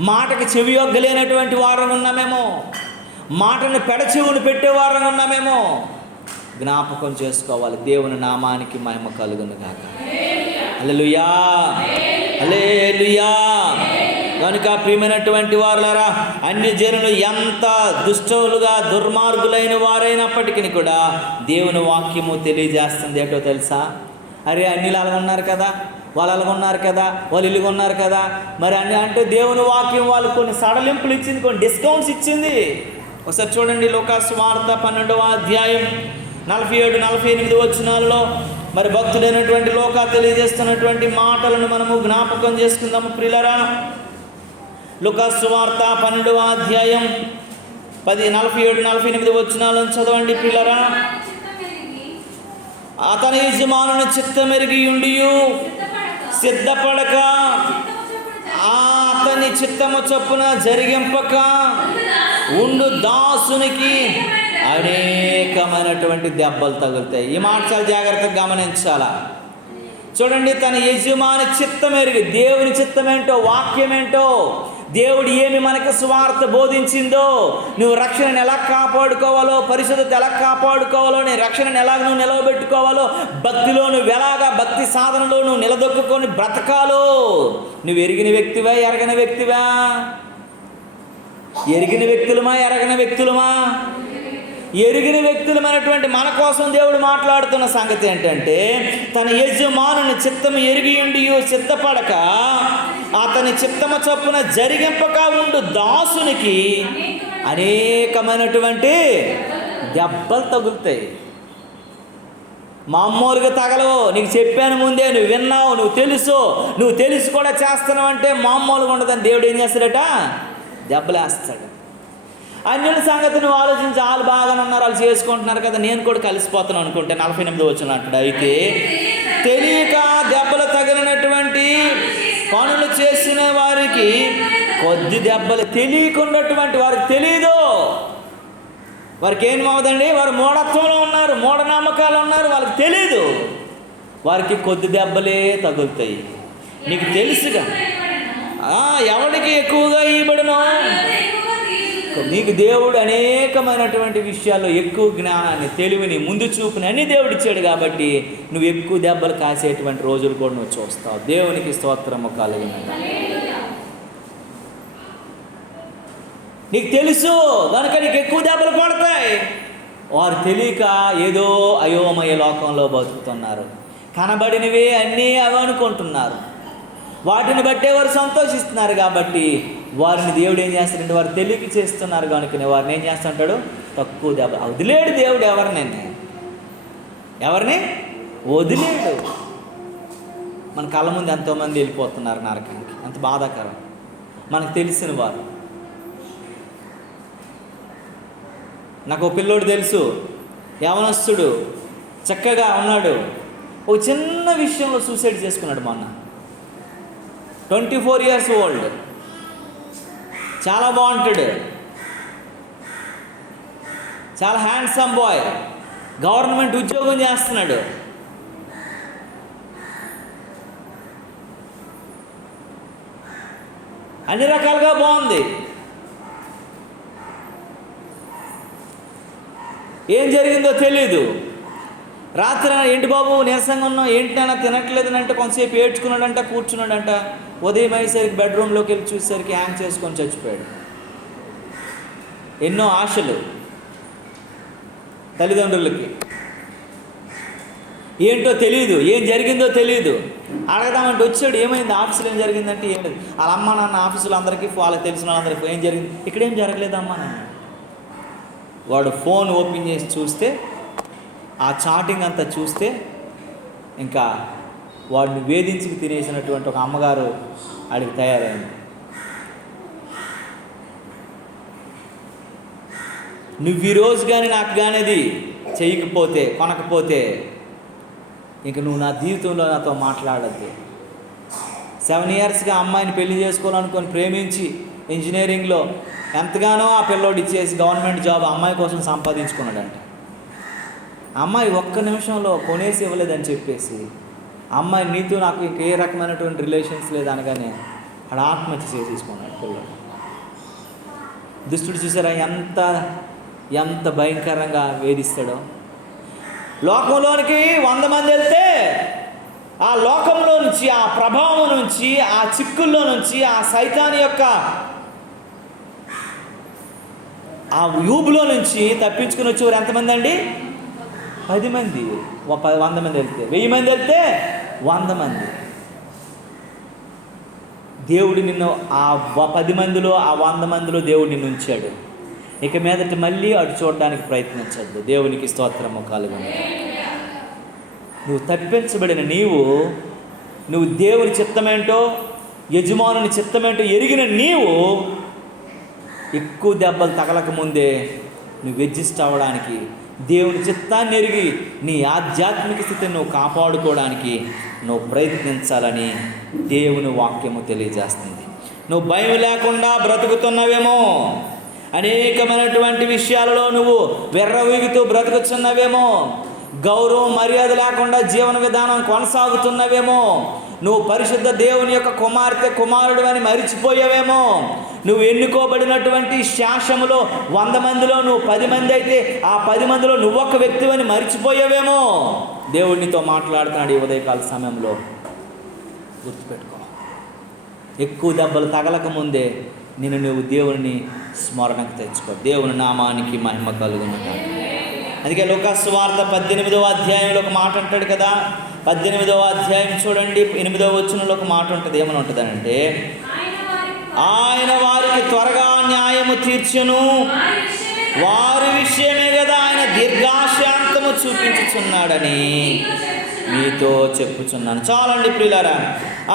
మాటకి చెవి యొగ్గలేనటువంటి వారు ఉన్నామేమో, మాటను పెడచెవును పెట్టేవారు ఉన్నామేమో. జ్ఞాపకం చేసుకోవాలి. దేవుని నామానికి మహిమ కలుగునుగాక. హల్లెలూయా, హల్లెలూయా. కనుక ప్రియమైనటువంటి వారులారా, అన్య జనులు ఎంత దుష్టులుగా దుర్మార్గులైన వారైనప్పటికీ కూడా దేవుని వాక్యము తెలియజేస్తుంది. ఏంటో తెలుసా? అరే అన్యులు అలాగ ఉన్నారు కదా, వాళ్ళు అలాగ ఉన్నారు కదా, వాళ్ళు ఇల్లుగా ఉన్నారు కదా, మరి అన్ని అంటే దేవుని వాక్యం వాళ్ళు కొన్ని సడలింపులు ఇచ్చింది, కొన్ని డిస్కౌంట్స్ ఇచ్చింది. ఒకసారి చూడండి, లూకాసు వార్త 12వ అధ్యాయం 47-48 వచనాలలో మరి భక్తుడైనటువంటి లోకా తెలియజేస్తున్నటువంటి మాటలను మనము జ్ఞాపకం చేసుకుందాము ప్రియులారా. లూకాసు వార్త 12వ అధ్యాయం 47-48 వచనాలను చదవండి ప్రియులారా. తన యజమానుని చిత్తమెరిగి ఉండియు సిద్ధపడక అతని చిత్తము చొప్పున జరిగింపక ఉండు దాసునికి అనేకమైనటువంటి దెబ్బలు తగులుతాయి. ఈ మాట చాలా జాగ్రత్తగా గమనించాలా. చూడండి, తన యజమాని చిత్తం ఎరిగి, దేవుని చిత్తం ఏంటో, వాక్యం ఏంటో, దేవుడు ఏమి మనకి సువార్త బోధించిందో, నువ్వు రక్షణను ఎలా కాపాడుకోవాలో, పరిశుద్ధత ఎలా కాపాడుకోవాలో, నీ రక్షణను ఎలాగ నువ్వు నిలవబెట్టుకోవాలో, భక్తిలో నువ్వు ఎలాగా భక్తి సాధనలో నువ్వు నిలదొక్కుని బ్రతకాలో, నువ్వు ఎరిగిన వ్యక్తివా, ఎరగని వ్యక్తివా? ఎరిగిన వ్యక్తులమా, ఎరగని వ్యక్తులమా? ఎరిగిన వ్యక్తులమైనటువంటి మన కోసం దేవుడు మాట్లాడుతున్న సంగతి ఏంటంటే, తన యజమానుని చిత్తము ఎరిగి ఉండి సిద్ధపడక అతని చిత్తము చొప్పున జరిగింపక ఉండు దాసునికి అనేకమైనటువంటి దెబ్బలు తగులుతాయి. మామూలుగా తగలవు. నీకు చెప్పాను ముందే, నువ్వు విన్నావు, నువ్వు తెలిసి కూడా చేస్తున్నావు అంటే మామూలుగా ఉండదని దేవుడు ఏం చేస్తాడట? దెబ్బలేస్తాడు. అన్యుల సంగతి నువ్వు ఆలోచించి, వాళ్ళు బాగానే ఉన్నారు, వాళ్ళు చేసుకుంటున్నారు కదా, నేను కూడా కలిసిపోతున్నాను అనుకుంటే 48 వచనం అంటాడు. అయితే తెలియక దెబ్బలు తగిలినటువంటి పనులు చేసిన వారికి కొద్ది దెబ్బలు, తెలియకున్నటువంటి వారికి తెలియదు. వారికి ఏం అవుదండి? వారు మూఢత్వంలో ఉన్నారు, మూఢనమ్మకాలు ఉన్నారు, వాళ్ళకి తెలీదు. వారికి కొద్ది దెబ్బలే తగులుతాయి. నీకు తెలుసుగా ఎవరికి ఎక్కువగా ఇవ్వబడునో, నీకు దేవుడు అనేకమైనటువంటి విషయాల్లో ఎక్కువ జ్ఞానాన్ని, తెలివిని, ముందు చూపుని అన్ని దేవుడు ఇచ్చాడు. కాబట్టి నువ్వు ఎక్కువ దెబ్బలు కాసేటువంటి రోజులు కూడా నువ్వు చూస్తావు. దేవునికి స్తోత్రము కలుగును. నీకు తెలుసు కనుక నీకు ఎక్కువ దెబ్బలు పడతాయి. వారు తెలియక ఏదో అయోమయ లోకంలో బతుకుతున్నారు. కనబడినవే అన్నీ అవి అనుకుంటున్నారు. వాటిని బట్టే వారు సంతోషిస్తున్నారు. కాబట్టి వారిని దేవుడు ఏం చేస్తాడంటే, వారు తెలియక చేస్తున్నారు కనుక వారిని ఏం చేస్తుంటాడు? తక్కువ దెబ్బ. వదిలేడు దేవుడు ఎవరిని వదిలేడు. మన కళ్ళ ముందు ఎంతోమంది వెళ్ళిపోతున్నారు నరకానికి. అంత బాధాకరం. మనకు తెలిసిన వారు. నాకు ఒక పిల్లోడు తెలుసు, యవనస్తుడు, చక్కగా ఉన్నాడు. ఒక చిన్న విషయంలో సూసైడ్ చేసుకున్నాడు మొన్న. 24 years ఓల్డ్, చాలా బాగుంటాడు, చాలా హ్యాండ్సమ్ బాయ్, గవర్నమెంట్ ఉద్యోగం చేస్తున్నాడు. అన్ని రకాలుగా బాగుంది. ఏం జరిగిందో తెలీదు. రాత్రి ఏంటి బాబు నీరసంగా ఉన్నావు, ఏంటైనా తినట్లేదనంటే కొంతసేపు ఏడ్చుకున్నాడంట, కూర్చున్నాడంట. ఉదయం అయ్యేసరికి బెడ్రూమ్లోకి వెళ్ళి చూసేసరికి హ్యాంగ్ చేసుకొని చచ్చిపోయాడు. ఎన్నో ఆశలు తల్లిదండ్రులకి. ఏంటో తెలియదు, ఏం జరిగిందో తెలియదు. అడగదామంటే వచ్చాడు, ఏమైంది ఆఫీసులో ఏం జరిగిందంటే ఏం లేదు. వాళ్ళ అమ్మ నాన్న ఆఫీసులో అందరికీ, వాళ్ళకి తెలిసిన వాళ్ళందరికీ ఏం జరిగింది, ఇక్కడేం జరగలేదమ్మా నాన్న. వాడు ఫోన్ ఓపెన్ చేసి చూస్తే, ఆ చాటింగ్ అంతా చూస్తే, ఇంకా వాడిని వేధించి తినేసినటువంటి ఒక అమ్మగారు ఆడికి తయారైంది. నువ్వు ఈరోజు కానీ నాకు కానీ అది చేయకపోతే, కొనకపోతే, ఇంక నువ్వు నా జీవితంలో నాతో మాట్లాడద్దు. 7 yearsగా అమ్మాయిని పెళ్లి చేసుకోవాలనుకొని ప్రేమించి ఇంజనీరింగ్లో ఎంతగానో ఆ పిల్లోడు ఇచ్చేసి గవర్నమెంట్ జాబ్ అమ్మాయి కోసం సంపాదించుకున్నాడంట. అమ్మాయి ఒక్క నిమిషంలో కొనేసి ఇవ్వలేదని చెప్పేసి, అమ్మాయి నీతో నాకు ఇంక ఏ రకమైనటువంటి రిలేషన్స్ లేదనగానే ఆడ ఆత్మహత్య చేసేసుకున్నాడు పిల్లలు. దుష్టుడు చూసారా ఎంత భయంకరంగా వేధిస్తాడో. లోకంలోనికి 100 మంది వెళ్తే, ఆ లోకంలో నుంచి, ఆ ప్రభావం నుంచి, ఆ చిక్కుల్లో నుంచి, ఆ సైతాన్ యొక్క ఆ యూబులో నుంచి తప్పించుకుని వచ్చేవారు ఎంతమంది అండి? 10 మంది. 100 మంది వెళ్తే, 1000 మంది వెళ్తే 100 మంది. దేవుడు నిన్ను ఆ 10 మందిలో, ఆ 100 మందిలో దేవుడు నిన్ను ఉంచాడు. ఇక మీదట మళ్ళీ అటు చూడడానికి ప్రయత్నించద్దు. దేవునికి స్తోత్రము కలుగును. నువ్వు తప్పించబడిన నువ్వు దేవుని చిత్తమేంటో, యజమానుని చిత్తమేంటో ఎరిగిన నీవు ఎక్కువ దెబ్బలు తగలక ముందే నువ్వు అడ్జస్ట్ అవ్వడానికి, దేవుని చిత్తాన్ని ఎరిగి నీ ఆధ్యాత్మిక స్థితిని నువ్వు కాపాడుకోవడానికి నువ్వు ప్రయత్నించాలని దేవుని వాక్యము తెలియజేస్తుంది. నువ్వు భయం లేకుండా బ్రతుకుతున్నవేమో, అనేకమైనటువంటి విషయాలలో నువ్వు వెర్రవీగుతూ బ్రతుకుతున్నవేమో, గౌరవం మర్యాద లేకుండా జీవన విధానం కొనసాగుతున్నవేమో, నువ్వు పరిశుద్ధ దేవుని యొక్క కుమార్తె కుమారుడు అని మరిచిపోయావేమో, నువ్వు ఎన్నుకోబడినటువంటి శాసములో 100 మందిలో నువ్వు 10 మంది అయితే ఆ 10 మందిలో నువ్వొక్క వ్యక్తివని మరిచిపోయావేమో. దేవుడినితో మాట్లాడుతున్నాడు ఈ ఉదయకాల సమయంలో. గుర్తుపెట్టుకో, ఎక్కువ దెబ్బలు తగలక ముందే నువ్వు దేవుని స్మరణకు తెచ్చుకో. దేవుని నామానికి మహిమ కలుగును. అందుకే లూకాసు వార్త 18వ అధ్యాయంలో ఒక మాట అంటాడు కదా. 18వ అధ్యాయం చూడండి, 8వ వచనంలో ఒక మాట ఉంటుంది. ఏమని ఉంటుందనంటే, ఆయన వారికి త్వరగా న్యాయము తీర్చును, వారి విషయమే కదా ఆయన దీర్ఘశాంతము చూపించుచున్నాడని మీతో చెప్పుచున్నాను. చాలండి ప్రియులారా,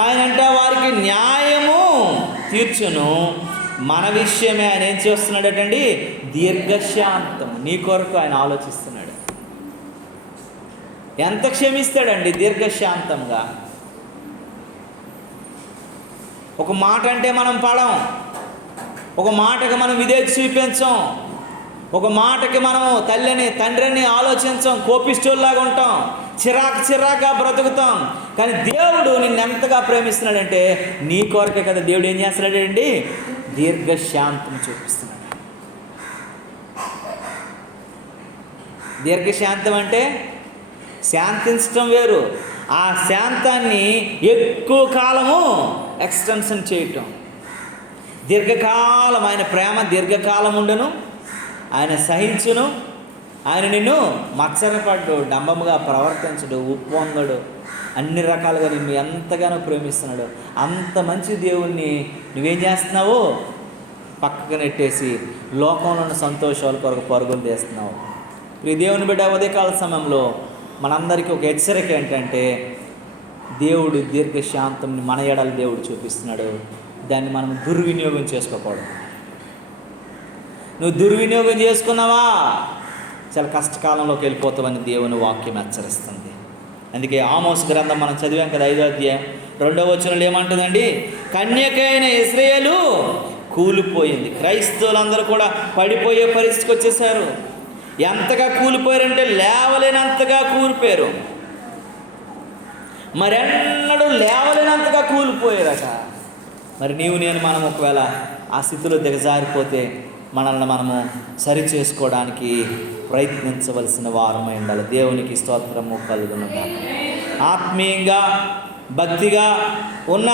ఆయన అంటే వారికి న్యాయము తీర్చును, మన విషయమే ఆయన ఏం చేస్తున్నాడటండి, దీర్ఘశాంతం. నీ కొరకు ఆయన ఆలోచిస్తున్నాడు. ఎంత క్షమిస్తాడండి దీర్ఘశాంతంగా. ఒక మాట అంటే మనం పడం, ఒక మాటకి మనం విధేయత చూపించం, ఒక మాటకి మనము తల్లిని తండ్రిని ఆలోచించం, కోపిష్టోల్లాగా ఉంటాం, చిరాకుగా బ్రతుకుతాం. కానీ దేవుడు నిన్నెంతగా ప్రేమిస్తున్నాడంటే నీ కొరకే కదా దేవుడు ఏం చేస్తున్నాడండి, దీర్ఘశాంతం చూపిస్తున్నాడు. దీర్ఘశాంతం అంటే శాంతించడం వేరు, ఆ శాంతాన్ని ఎక్కువ కాలము ఎక్స్టెన్షన్ చేయటం. దీర్ఘకాలం ఆయన ప్రేమ దీర్ఘకాలం ఉండను, ఆయన సహించును, ఆయన నిన్ను మత్సరపడ్డు, డంబముగా ప్రవర్తించడు, ఉప్పొంగడు, అన్ని రకాలుగా నిన్ను ఎంతగానో ప్రేమిస్తున్నాడు. అంత మంచి దేవుణ్ణి నువ్వేం చేస్తున్నావు, పక్కకు నెట్టేసి లోకంలో ఉన్న సంతోషాల కొరకు పరుగులు తీస్తున్నావు. ఈ దేవుని బిడ్డ ఉదయకాల సమయంలో మనందరికీ ఒక హెచ్చరిక ఏంటంటే, దేవుడు దీర్ఘశాంతంని మన ఎడల దేవుడు చూపిస్తున్నాడు. దాన్ని మనం దుర్వినియోగం చేసుకోకూడదు. నువ్వు దుర్వినియోగం చేసుకున్నావా చాలా కష్టకాలంలోకి వెళ్ళిపోతావని దేవుని వాక్యం హెచ్చరిస్తుంది. అందుకే ఆమోస్ గ్రంథం మనం చదివాం కదా, 5వ అధ్యాయం 2వ వచనంలో ఏమంటుందండి, కన్యకైన ఇశ్రాయేలు కూలిపోయింది. క్రైస్తవులందరూ కూడా పడిపోయే పరిస్థితికి వచ్చేసారు. ఎంతగా కూలిపోయారంటే లేవలేనంతగా కూలిపోయారు. మరెన్నడూ లేవలేనంతగా కూలిపోయారట. మరి మనం ఒకవేళ ఆ స్థితిలో దిగజారిపోతే మనల్ని మనము సరి చేసుకోవడానికి ప్రయత్నించవలసిన వారమై ఉండాలి. దేవునికి స్తోత్రము కలుగునుగా. ఆత్మీయంగా భక్తిగా ఉన్న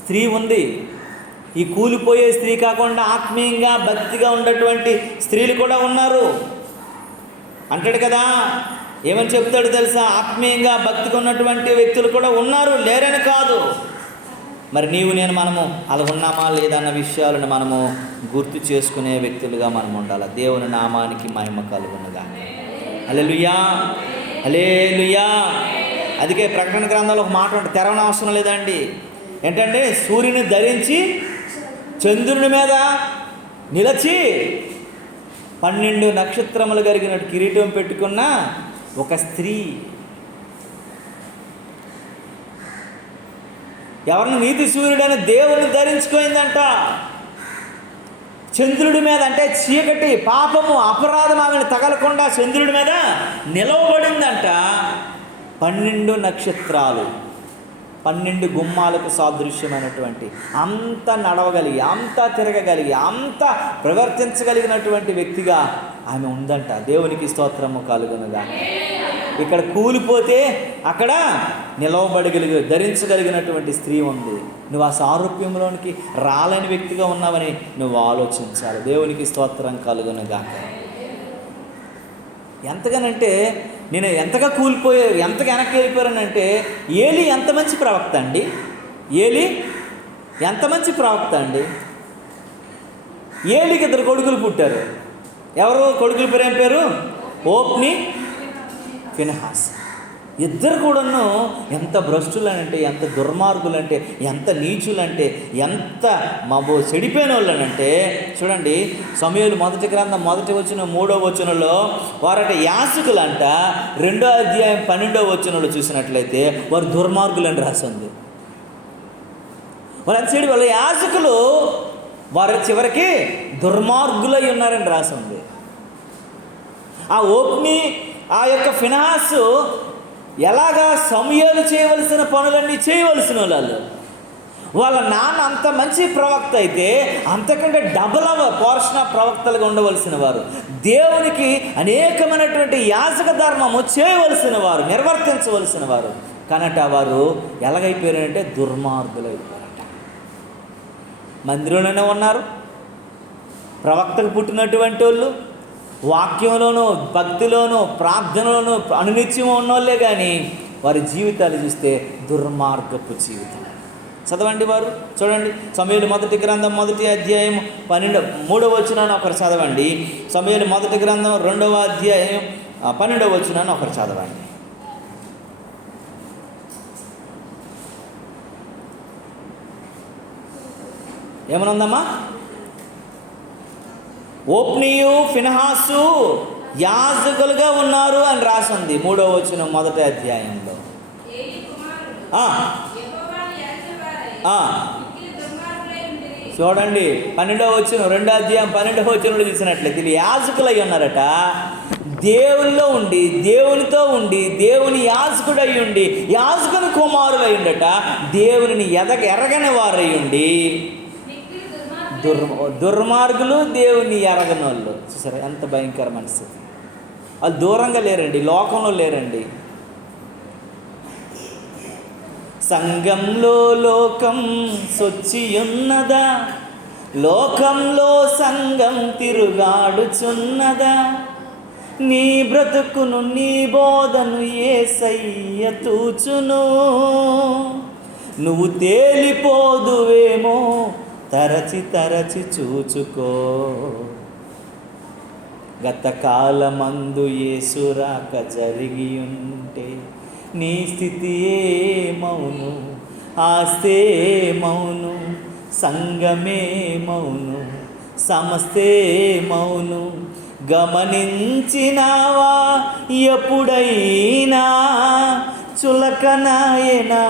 స్త్రీ ఉంది. ఈ కూలిపోయే స్త్రీ కాకుండా ఆత్మీయంగా భక్తిగా ఉన్నటువంటి స్త్రీలు కూడా ఉన్నారు. అంటాడు కదా, ఏమని చెప్తాడు తెలుసా, ఆత్మీయంగా భక్తిగా ఉన్నటువంటి వ్యక్తులు కూడా ఉన్నారు, లేరని కాదు. మరి మనము అలా ఉన్నామా లేదన్న విషయాలను మనము గుర్తు చేసుకునే వ్యక్తులుగా మనం ఉండాలి. దేవుని నామానికి మహిమ కలుగునుగా. హల్లెలూయా, హల్లెలూయా. అందుకే ప్రకటన గ్రంథంలో ఒక మాట ఉంటుంది, తెరవనవసరం లేదండి. ఏంటంటే, సూర్యుని ధరించి చంద్రుని మీద నిలిచి 12 నక్షత్రములు కలిగినట్టు కిరీటం పెట్టుకున్న ఒక స్త్రీ. ఎవరిని నీతి సూర్యుడైన దేవుని ధరించుకోయిందంట. చంద్రుడి మీద అంటే చీకటి, పాపము, అపరాధం ఆమెను తగలకుండా చంద్రుడి మీద నిలవబడిందంట. 12 నక్షత్రాలు, 12 గుమ్మాలకు సాదృశ్యమైనటువంటి, అంత నడవగలిగి, అంత తిరగగలిగి, అంత ప్రవర్తించగలిగినటువంటి వ్యక్తిగా ఆమె ఉందంట. దేవునికి స్తోత్రము కలుగునుగా. ఇక్కడ కూలిపోతే అక్కడ ధరించగలిగినటువంటి స్త్రీ ఉంది. నువ్వు ఆ సారూప్యంలోనికి రాలేని వ్యక్తిగా ఉన్నావని నువ్వు ఆలోచించాలి. దేవునికి స్తోత్రం కలుగునుగా. ఎంతగానంటే నేను ఎంతగా కూలిపోయారు, ఎంతగా వెనక్కి వెళ్ళిపోయానంటే, ఏలి ఎంత మంచి ప్రవక్త అండి. ఏలి ఎంత మంచి ప్రవక్త అండి. ఏలికి 2 కొడుకులు పుట్టారు. ఎవరు కొడుకుల పేరు? ఏం పేరు? ఓప్ని, ఫినెహాస్. ఇద్దరు కూడాను ఎంత భ్రష్టులనంటే, ఎంత దుర్మార్గులంటే, ఎంత నీచులంటే, ఎంత చెడిపోయిన వాళ్ళనంటే చూడండి. సమూయేలు మొదటి గ్రంథం 1:3 వారట యాజకులంట. 2:12 చూసినట్లయితే వారు దుర్మార్గులని రాసింది. వాళ్ళ చెడు వాళ్ళ యాజకులు వారు చివరికి దుర్మార్గులై ఉన్నారని రాసింది. ఆ ఓప్ని ఆ యొక్క ఫినహాసు ఎలాగా సమూయేలు చేయవలసిన పనులన్నీ చేయవలసిన వాళ్ళు. వాళ్ళ నాన్న అంత మంచి ప్రవక్త అయితే అంతకంటే డబుల్ పోర్షన్ ఆఫ్ ప్రవక్తలుగా ఉండవలసిన వారు, దేవునికి అనేకమైనటువంటి యాజక ధర్మము చేయవలసిన వారు, నిర్వర్తించవలసిన వారు. కానట వారు ఎలాగైపోయారంటే దుర్మార్గులు అయిపోయారట. మందిరంలోనే ఉన్నారు, ప్రవక్తకు పుట్టినటువంటి వాళ్ళు, వాక్యంలోనూ భక్తిలోనూ ప్రార్థనలోనూ అనునిత్యం ఉన్నోళ్ళే, కానీ వారి జీవితాలు చూస్తే దుర్మార్గపు జీవితం. చదవండి వారు, చూడండి. సమూయేలు మొదటి గ్రంథం 1:3 ఒకరు చదవండి. సమూయేలు మొదటి గ్రంథం 2:12 ఒకరు చదవండి. ఏమనుందమ్మా? ఓప్నియు ఫినహాసు యాజకులుగా ఉన్నారు అని రాసింది 3వ మొదటి అధ్యాయంలో. చూడండి 2:12 చూసినట్లయితే వీళ్ళు యాజకులై ఉన్నారట. దేవుల్లో ఉండి, దేవునితో ఉండి, దేవుని యాజకుడై ఉండి, యాజకుని కుమారులై ఉండట, దేవుని ఎరగని వారై ఉండి దుర్మార్గులు, దేవుని ఎరగని వాళ్ళు. చూసారా ఎంత భయంకర మనస్థితి. వాళ్ళు దూరంగా లేరండి, లోకంలో లేరండి. సంఘంలో లోకం సొచ్చియున్నదా, లోకంలో సంఘం తిరుగాడుచున్నదా, నీ బ్రతుకును నీ బోధను యేసయ్య తూచును, నువ్వు తేలిపోదువేమో తరచి తరచి చూచుకో, గతకాలమందు యేసు రాక జరిగి ఉంటే నీ స్థితి ఏమౌను, ఆస్తే మౌను, సంగమే మౌను, సమస్తే మౌను, గమనించినావా ఎప్పుడైనా చులకనాయనా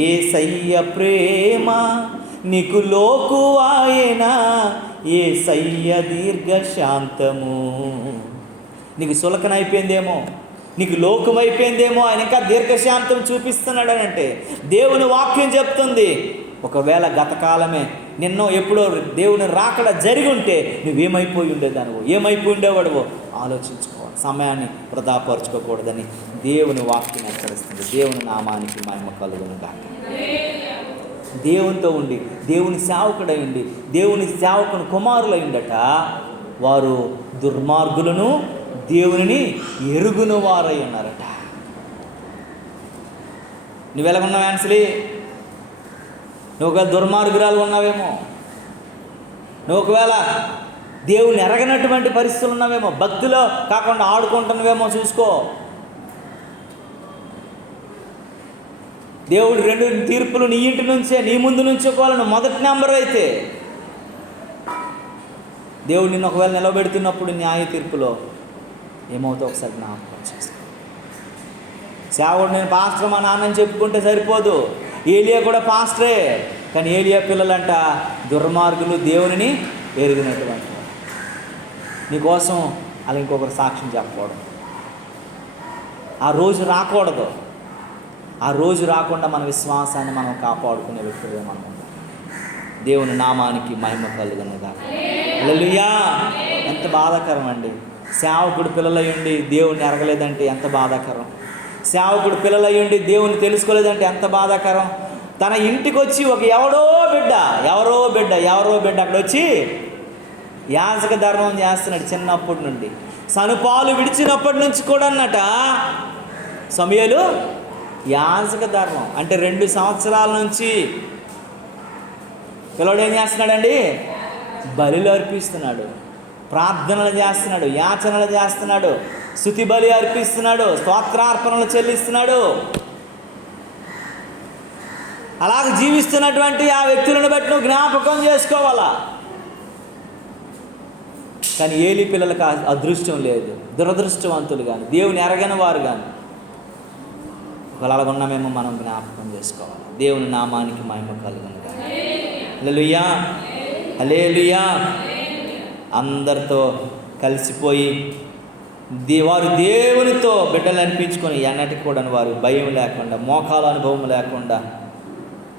యేసయ్య ప్రేమ, నీకు లోకువాయనా యేసయ్య దీర్ఘశాంతము. నీకు సులకనైపోయిందేమో, నీకు లోకమైపోయిందేమో, ఆయన ఇంకా దీర్ఘశాంతం చూపిస్తున్నాడు అని అంటే దేవుని వాక్యం చెప్తుంది. ఒకవేళ గతకాలమే నిన్నో ఎప్పుడో దేవుని రాకడ జరిగి ఉంటే నువ్వేమైపోయి ఉండేదానివో, ఏమైపోయి ఉండేవాడివో ఆలోచించుకోవాలి. సమయాన్ని వృధాపరచుకోకూడదని దేవుని వాక్యం హెచ్చరిస్తుంది. దేవుని నామానికి మహిమ కలుగును గాక. దేవునితో ఉండి, దేవుని సేవకుడై ఉండి, దేవుని సేవకుని కుమారులై ఉండట వారు దుర్మార్గులను, దేవుని ఎరుగును వారై ఉన్నారట. నువ్వెలాగున్నావు యాన్సలీ? నువ్వు ఒకవేళ దుర్మార్గురాలు ఉన్నావేమో, నువ్వు ఒకవేళ దేవుని ఎరగనటువంటి పరిస్థితులు ఉన్నావేమో, భక్తిలో కాకుండా ఆడుకుంటున్నావేమో చూసుకో. దేవుడు 2 తీర్పులు నీ ఇంటి నుంచే, నీ ముందు నుంచోకోవాలని మొదటి నెంబర్ అయితే దేవుడు నిన్ను ఒకవేళ నిలబెడుతున్నప్పుడు న్యాయ తీర్పులో ఏమవుతావు ఒకసారి జ్ఞాపకం చేసుకో. సేవకుడు నేను పాస్టర్ మా నాన్నని చెప్పుకుంటే సరిపోదు. ఏలియా కూడా పాస్టరే, కానీ ఏలియా పిల్లలంట దుర్మార్గులు, దేవుని ఎరిగినటువంటి. నీకోసం అలా ఇంకొకరు సాక్ష్యం చెప్పకూడదు. ఆ రోజు రాకూడదు. ఆ రోజు రాకుండా మన విశ్వాసాన్ని మనం కాపాడుకునే వ్యక్తులుగా మనం ఉంటాం. దేవుని నామానికి మహిమ కలుగునుగా. హల్లెలూయా. ఎంత బాధాకరం అండి. సేవకుడు పిల్లలై ఉండి దేవుణ్ణి ఎరగలేదంటే ఎంత బాధాకరం. సేవకుడు పిల్లలై ఉండి దేవుని తెలుసుకోలేదంటే ఎంత బాధాకరం. తన ఇంటికి వచ్చి ఒక ఎవరో బిడ్డ అక్కడ వచ్చి యాజక ధర్మం చేస్తున్నాడు చిన్నప్పటి నుండి. సనుపాలు విడిచినప్పటి నుంచి కూడా అన్నట సమూయేలు యాజక ధర్మం అంటే 2 సంవత్సరాల నుంచి పిల్లడు ఏం చేస్తున్నాడండి? బలులు అర్పిస్తున్నాడు, ప్రార్థనలు చేస్తున్నాడు, యాచనలు చేస్తున్నాడు, స్తుతి బలి అర్పిస్తున్నాడు, స్తోత్రార్పణలు చెల్లిస్తున్నాడు. అలాగ జీవిస్తున్నటువంటి ఆ వ్యక్తులను బట్టి నువ్వు జ్ఞాపకం చేసుకోవాలా. కానీ ఏలీ పిల్లలకు అదృష్టం లేదు, దురదృష్టవంతులు కానీ, దేవుని ఎరగని వారు కానీ. ఒకవేళ అలాగ ఉన్నామేమో మనం జ్ఞాపకం చేసుకోవాలి. దేవుని నామానికి మహిమ కలుగును గాక. హల్లెలూయా, హల్లెలూయా. అందరితో కలిసిపోయి వారు దేవునితో బిడ్డలు అనిపించుకొని ఎన్నటికి కూడా వారు భయం లేకుండా, మోకాల అనుభవం లేకుండా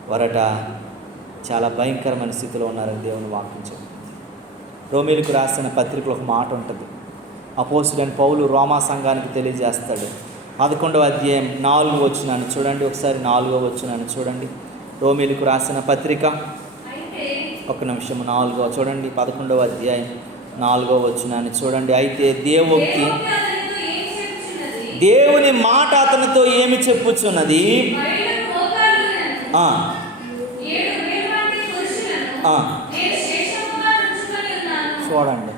వారట చాలా భయంకరమైన స్థితిలో ఉన్నారని దేవుని వాక్యం చెప్తుంది. రోమీలకు రాసిన పత్రికలో ఒక మాట ఉంటుంది. అపోస్తులైన పౌలు రోమా సంఘానికి తెలియజేస్తాడు. 11వ అధ్యాయం 4వ వచనాన్ని చూడండి ఒకసారి. 4వ వచనాన్ని చూడండి. రోమీలకు రాసిన పత్రిక, ఒక నిమిషం, 4వ చూడండి. 11వ అధ్యాయం 4వ వచనాన్ని చూడండి. అయితే దేవుని మాట అతనితో ఏమి చెప్పుచున్నది? చూడండి,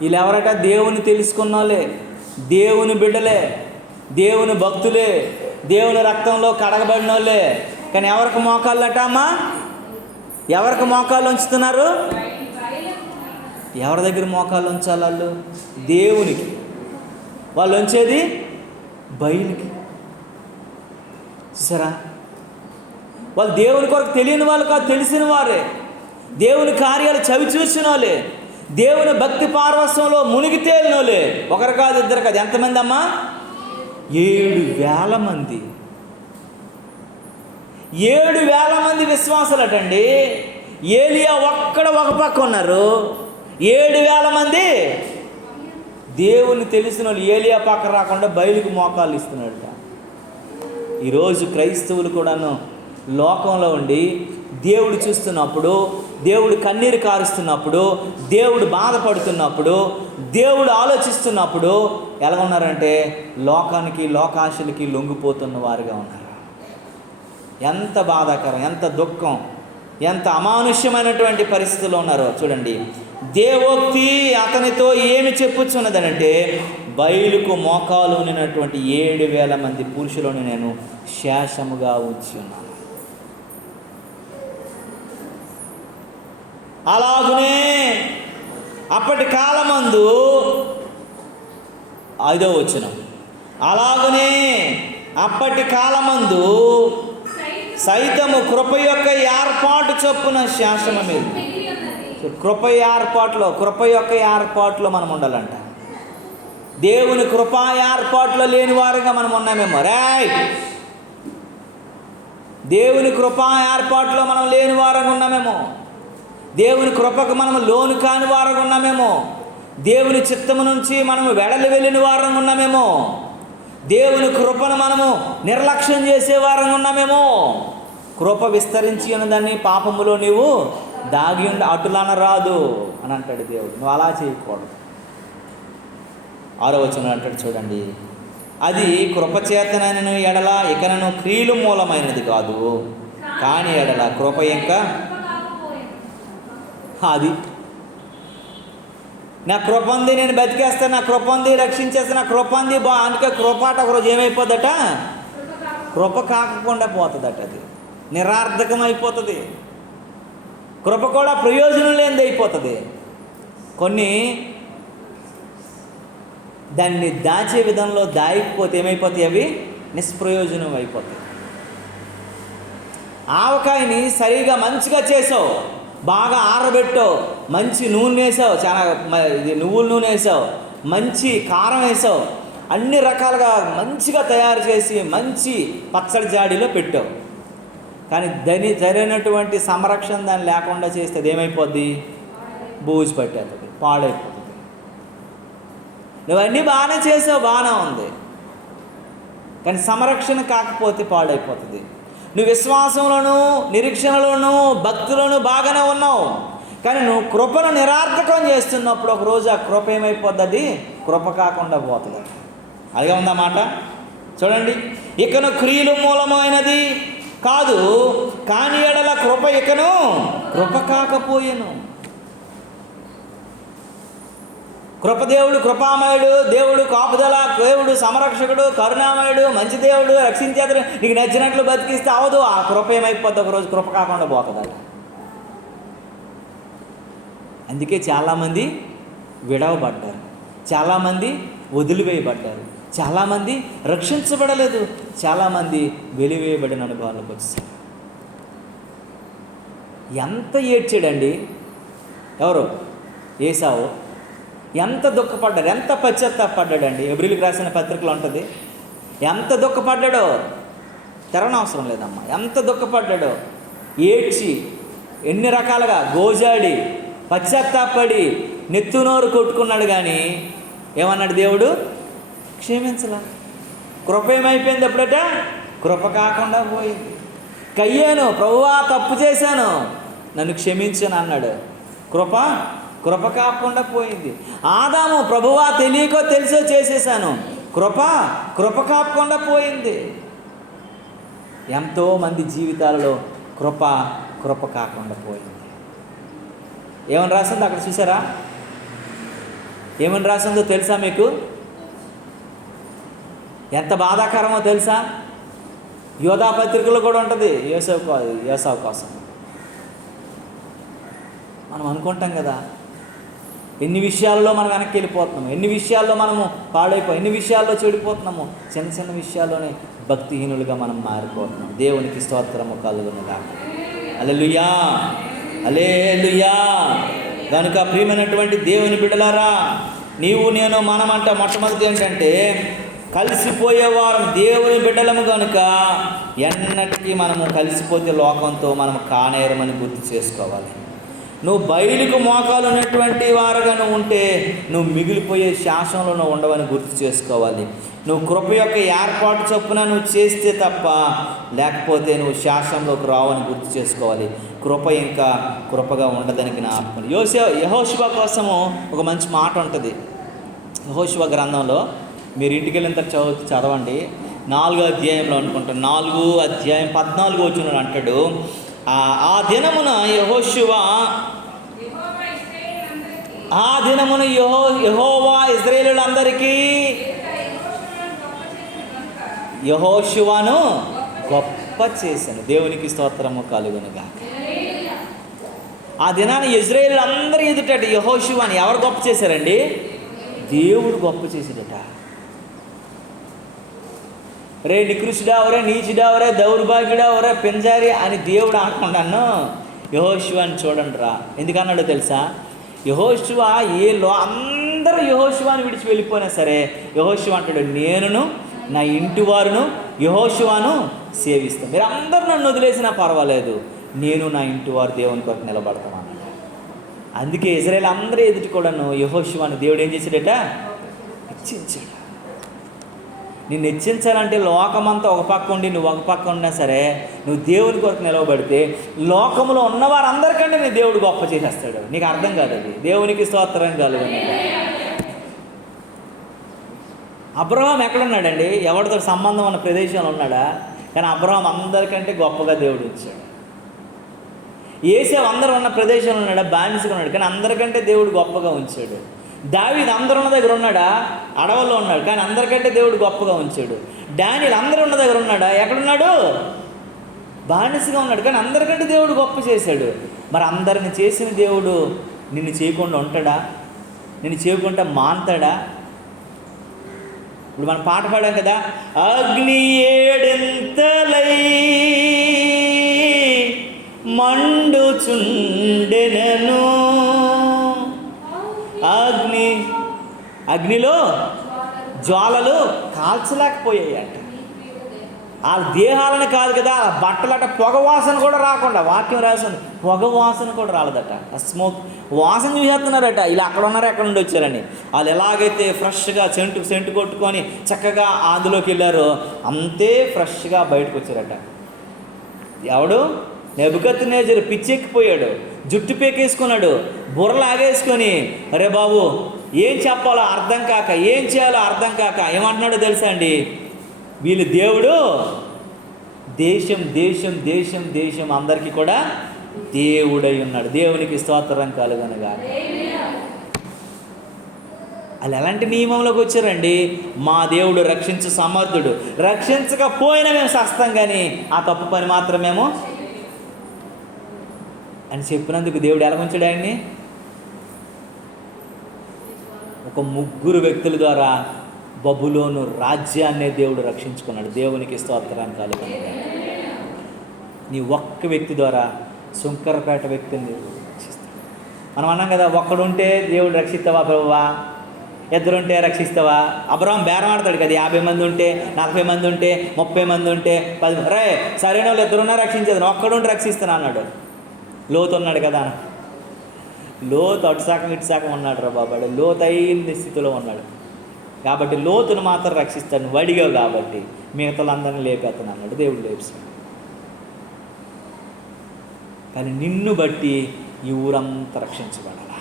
వీళ్ళు ఎవరట? దేవుని తెలుసుకున్నోళ్ళే, దేవుని బిడ్డలే, దేవుని భక్తులే, దేవుని రక్తంలో కడగబడిన వాళ్ళే. కానీ ఎవరికి మోకాళ్ళట అమ్మా? ఎవరికి మోకాళ్ళు ఉంచుతున్నారు? ఎవరి దగ్గర మోకాళ్ళు ఉంచాలి వాళ్ళు? దేవునికి. వాళ్ళు ఉంచేది బయలుకి. చూసారా? వాళ్ళు దేవుని కొరకు తెలియని వాళ్ళు కాదు, తెలిసిన వారే. దేవుని కార్యాలు చవి చూసిన వాళ్ళే, దేవుని భక్తి పార్వశ్యంలో మునిగి తేలిన వాళ్ళే. ఒకరు కాదు, ఇద్దరు కాదు. ఎంతమంది అమ్మా? 7,000 మంది. 7,000 మంది విశ్వాసులటండి. ఏలియా ఒక్కడ ఒక పక్క ఉన్నారు. 7,000 మంది దేవుని తెలిసిన వాళ్ళు ఏలియా పక్క రాకుండా బయలుకు మోకాళ్ళు ఇస్తున్నాడు. ఈరోజు క్రైస్తవులు కూడాను లోకంలో ఉండి దేవుడు చూస్తున్నప్పుడు, దేవుడు కన్నీరు కారుస్తున్నప్పుడు, దేవుడు బాధపడుతున్నప్పుడు, దేవుడు ఆలోచిస్తున్నప్పుడు ఎలా ఉన్నారంటే లోకానికి, లోకాశలకి లొంగిపోతున్న వారుగా ఉన్నారు. ఎంత బాధాకరం, ఎంత దుఃఖం, ఎంత అమానుష్యమైనటువంటి పరిస్థితుల్లో ఉన్నారో చూడండి. దేవోక్తి అతనితో ఏమి చెప్పుచున్నదనంటే, బయలుకు మోకాలు ఉన్నటువంటి 7,000 మంది పురుషులను నేను శేషముగా ఉంచి ఉన్నాను. అలాగునే అప్పటి కాలమందు 5వ వచనం, అలాగునే అప్పటి కాలమందు సైతము కృప యొక్క ఏర్పాటు చొప్పున శాసనం మీద. కృప యొక్క ఏర్పాటులో మనం ఉండాలంట. దేవుని కృపా ఏర్పాటులో లేని వారుగా మనం ఉన్నామేమో. దేవుని కృపా ఏర్పాటులో మనం లేని వారంగా ఉన్నామేమో. దేవుని కృపకు మనము లోను కాని వారంగా ఉన్నామేమో. దేవుని చిత్తము నుంచి మనము వెడలి వెళ్ళిన వారంగా ఉన్నామేమో. దేవుని కృపను మనము నిర్లక్ష్యం చేసే వారంగా ఉన్నామేమో. కృప విస్తరించి ఉన్నదాన్ని పాపములో నీవు దాగి ఉండి అటులనరాదు అని అంటాడు దేవుడు. నువ్వు అలా చేయకూడదు. 6వ వచనం అంటాడు చూడండి. అది కృపచేతనైన ఎడల ఇకనను క్రియలు మూలమైనది కాదు, కానీ ఎడల కృప ఇంకా అది. నా కృప ఉంది, నేను బతికేస్తాను, నా కృప ఉంది, రక్షించేస్తాను, నా కృప ఉంది అందుకే కృపాట ఒకరోజు ఏమైపోద్దట? కృప కాకుండా పోతుందట. అది నిరార్థకం అయిపోతుంది. కృప కూడా ప్రయోజనం లేనిది అయిపోతుంది. కొన్ని దాన్ని దాచే విధంలో దాయకపోతే ఏమైపోతాయి? అవి నిష్ప్రయోజనం అయిపోతాయి. ఆవకాయని సరిగా మంచిగా చేసావు, బాగా ఆరబెట్టావు, మంచి నూనె వేసావు, చాలా నువ్వుల నూనె వేసావు, మంచి కారం వేసావు, అన్ని రకాలుగా మంచిగా తయారు చేసి మంచి పచ్చడి జాడీలో పెట్టావు. కానీ దాని సరైనటువంటి సంరక్షణ దాన్ని లేకుండా చేస్తే అది ఏమైపోద్ది? బూజు పట్టేస్తుంది, పాడైపోతుంది. నువ్వన్నీ బాగానే చేసావు, బాగానే ఉంది, కానీ సంరక్షణ కాకపోతే పాడైపోతుంది. నువ్వు విశ్వాసంలోనూ, నిరీక్షణలోనూ, భక్తులను బాగానే ఉన్నావు, కానీ నువ్వు కృపను నిరార్థకం చేస్తున్నప్పుడు ఒకరోజు ఆ కృప ఏమైపోద్ది? అది కృప కాకుండా పోతుంది. అలాగే ఉందన్నమాట. చూడండి, ఇకను క్రియలు మూలమైనది కాదు, కానీ ఎడల కృప ఇకను కృప కాకపోయేను. కృపదేవుడు, కృపామయుడు దేవుడు, కాపుదల దేవుడు, సంరక్షకుడు, కరుణామయుడు, మంచి దేవుడు, రక్షించేతడు, నీకు నచ్చినట్లు బతికిస్తే అవదు. ఆ కృప ఏమైపోద్ది, ఒకరోజు కృప కాకుండా పోతుంది. అందుకే చాలామంది విడవబడ్డారు, చాలామంది వదిలివేయబడ్డారు, చాలామంది రక్షించబడలేదు, చాలామంది వెలివేయబడిన అనుభవాలకు వచ్చారు. ఎంత ఏడ్చాడండి ఎవరు? ఏసావు. ఎంత దుఃఖపడ్డాడు, ఎంత పశ్చాత్తాపడ్డాడండి. హెబ్రీయులకు రాసిన పత్రికలో ఉంటుంది. ఎంత దుఃఖపడ్డాడో తెరవనవసరం లేదమ్మా. ఎంత దుఃఖపడ్డాడో, ఏడ్చి ఎన్ని రకాలుగా గోజాడి పశ్చాత్తాపడి నెత్తునోరు కొట్టుకున్నాడు. కానీ ఏమన్నాడు దేవుడు? క్షమించలా. కృప ఏమైపోయింది అప్పుడట? కృప కాకుండా పోయింది. కయ్యాను, ప్రభువా తప్పు చేశాను, నన్ను క్షమించను అన్నాడు. కృప కాకుండా పోయింది. ఆదాము, ప్రభువా తెలియకో తెలిసో చేసేసాను, కృప కాకుండా పోయింది. ఎంతోమంది జీవితాలలో కృప కాకుండా పోయింది. ఏమని రాసిందో అక్కడ చూసారా? ఏమని రాసిందో తెలుసా మీకు? ఎంత బాధాకరమో తెలుసా? యోధా పత్రికలో కూడా ఉంటుంది యేసావు కోసం. మనం అనుకుంటాం కదా, ఎన్ని విషయాల్లో మనం వెనక్కి వెళ్ళిపోతున్నాము, ఎన్ని విషయాల్లో మనము ఎన్ని విషయాల్లో చెడిపోతున్నాము. చిన్న చిన్న విషయాల్లోనే భక్తిహీనులుగా మనం మారిపోతున్నాం. దేవునికి స్తోత్రము కలుగునుగాక. హల్లెలూయా, హల్లెలూయా. కనుక ప్రియమైనటువంటి దేవుని బిడ్డలారా, నీవు నేను మనమంట మొట్టమొదటి ఏంటంటే కలిసిపోయేవారు దేవుని బిడ్డలము. కనుక ఎన్నటికీ మనము కలిసిపోతే లోకంతో మనం కానేరమని గుర్తు చేసుకోవాలి. నువ్వు బయలుకు మోకాలు ఉన్నటువంటి వారుగా నువ్వు ఉంటే నువ్వు మిగిలిపోయే శాసనంలో నువ్వు ఉండవని గుర్తు చేసుకోవాలి. నువ్వు కృప యొక్క ఏర్పాటు చొప్పున నువ్వు చేస్తే తప్ప, లేకపోతే నువ్వు శాసనంలోకి రావని గుర్తు చేసుకోవాలి. కృప ఇంకా కృపగా ఉండదని జ్ఞాపకం. యెహోషువ కోసము ఒక మంచి మాట ఉంటుంది యెహోషువ గ్రంథంలో. మీరు ఇంటికి వెళ్ళిన తర్వాత చదవండి. 4వ అధ్యాయంలో అనుకుంటాను, 4వ అధ్యాయం 14వ వచనం అంటాడు, ఆ దినమున యెహోవా ఇశ్రాయేలులందరికీ యెహోషువను గొప్ప చేశాను. దేవునికి స్తోత్రము కలుగునుగాక. ఆ దినాన్ని ఇశ్రాయేలులందరూ ఎదుటట యెహోషువని ఎవరు గొప్ప చేశారండి? దేవుడు గొప్ప చేశాడట. రే నికృష్టుడా, ఒరే నీచుడా, ఒరే దౌర్భాగ్యుడా, ఒరే పింజారి అని దేవుడు అనుకున్నాను. యెహోషువని చూడండి రా. ఎందుకన్నాడో తెలుసా? యెహోషువ అందరూ యెహోషువని విడిచి వెళ్ళిపోయినా సరే యెహోషువ అంటాడు, నేనును నా ఇంటి వారును యెహోషువను సేవిస్తాను. మీరు అందరూ నన్ను వదిలేసినా పర్వాలేదు, నేను నా ఇంటి వారు దేవుని కొరకు నిలబడతాను అన్నాడు. అందుకే ఇశ్రాయేలు అందరూ ఎదుటి కూడాను యెహోషువను దేవుడు ఏం చేశాడట? హెచ్చించాడు. నిన్ను హెచ్చించాలంటే లోకమంతా ఒక పక్క ఉండి నువ్వు ఒక పక్క ఉన్నా సరే, నువ్వు దేవుని కొరకు నిలవబడితే లోకంలో ఉన్నవారందరికంటే నీ దేవుడు గొప్ప చేసేస్తాడు. నీకు అర్థం కాదు అది. దేవునికి స్తోత్రం కలుగును. అబ్రహాం ఎక్కడున్నాడండి? ఎవరితో సంబంధం ఉన్న ప్రదేశంలో ఉన్నాడా? కానీ అబ్రహాం అందరికంటే గొప్పగా దేవుడు ఉంచాడు. ఏసేవ్ అందరూ ఉన్న ప్రదేశంలో ఉన్నాడా? బానిసగా ఉన్నాడు, కానీ అందరికంటే దేవుడు గొప్పగా ఉంచాడు. దావీదు అందరూ ఉన్న దగ్గర ఉన్నాడా? అడవుల్లో ఉన్నాడు, కానీ అందరికంటే దేవుడు గొప్పగా ఉంచాడు. డానియేలు అందరూ ఉన్న దగ్గర ఉన్నాడా? ఎక్కడున్నాడు? బానిసగా ఉన్నాడు, కానీ అందరికంటే దేవుడు గొప్ప చేశాడు. మరి అందరిని చేసిన దేవుడు నిన్ను చేయకుండా ఉంటాడా? నిన్ను చేయకుండా మాన్తాడా? ఇప్పుడు మనం పాట పాడాం కదా, అగ్ని ఏడెంతలై మండుచుండెనను, అగ్నిలో జ్వాలలు కాల్చలేకపోయాయి అంట. ఆ దేహాలను కాదు కదా, ఆ బట్టలట పొగ వాసన కూడా రాకుండా, వాక్యం రాసింది పొగ వాసన కూడా రాలేదట. ఆ స్మోక్ వాసన చూసేస్తున్నారట. ఇలా అక్కడ ఉన్నారు, ఎక్కడ నుండి వచ్చారని. వాళ్ళు ఎలాగైతే ఫ్రెష్గా సెంటు కొట్టుకొని చక్కగా అందులోకి వెళ్ళారో అంతే ఫ్రెష్గా బయటకు వచ్చారట. ఎవడు? నెబుకద్నెజరు పిచ్చెక్కిపోయాడు, జుట్టు పేకేసుకున్నాడు, బుర్రలాగేసుకొని, అరే బాబు ఏం చెప్పాలో అర్థం కాక, ఏం చేయాలో అర్థం కాక ఏమంటున్నాడో తెలుసా అండి? వీళ్ళు దేవుడు దేశం దేశం దేశం దేశం అందరికీ కూడా దేవుడై ఉన్నాడు. దేవునికి స్తోత్రం కలుగునుగాక. వాళ్ళు ఎలాంటి నియమంలోకి వచ్చారండి? మా దేవుడు రక్షించు సమర్థుడు, రక్షించకపోయినా మేము సస్తాం, కానీ ఆ తప్పు పని మాత్రమేమో అని చెప్పినందుకు దేవుడు ఎలా ఉంచాడు ఆయన్ని? ఒక 3 వ్యక్తుల ద్వారా బబులోను రాజ్యాన్నే దేవుడు రక్షించుకున్నాడు. దేవునికి స్తోత్రాన్ని కలుగుతుంది. నీ ఒక్క వ్యక్తి ద్వారా శంకరపేట వ్యక్తిని రక్షిస్తాడు. మనం అన్నాం కదా, ఒక్కడుంటే దేవుడు రక్షిస్తావా ప్రభువా, 2 ఉంటే రక్షిస్తావా? అబ్రహాం బేరం ఆడతాడు కదా, 50 మంది ఉంటే, 40 మంది ఉంటే, 30 మంది ఉంటే, 10 రే సరైన వాళ్ళు 2 ఉన్నా రక్షించేది, ఒక్కడుంటే రక్షిస్తాను అన్నాడు. లోతు ఉన్నాడు కదా, లోతు అటుసాకం ఇటుసాకం ఉన్నాడు రా బాబాడు, లోతైన స్థితిలో ఉన్నాడు కాబట్టి లోతును మాత్రం రక్షిస్తాడు. నువ్వు అడిగావు కాబట్టి మిగతాలందరినీ లేపేస్తాను అన్నాడు. దేవుడు లేపాడు. కానీ నిన్ను బట్టి ఈ ఊరంతా రక్షించబడాల.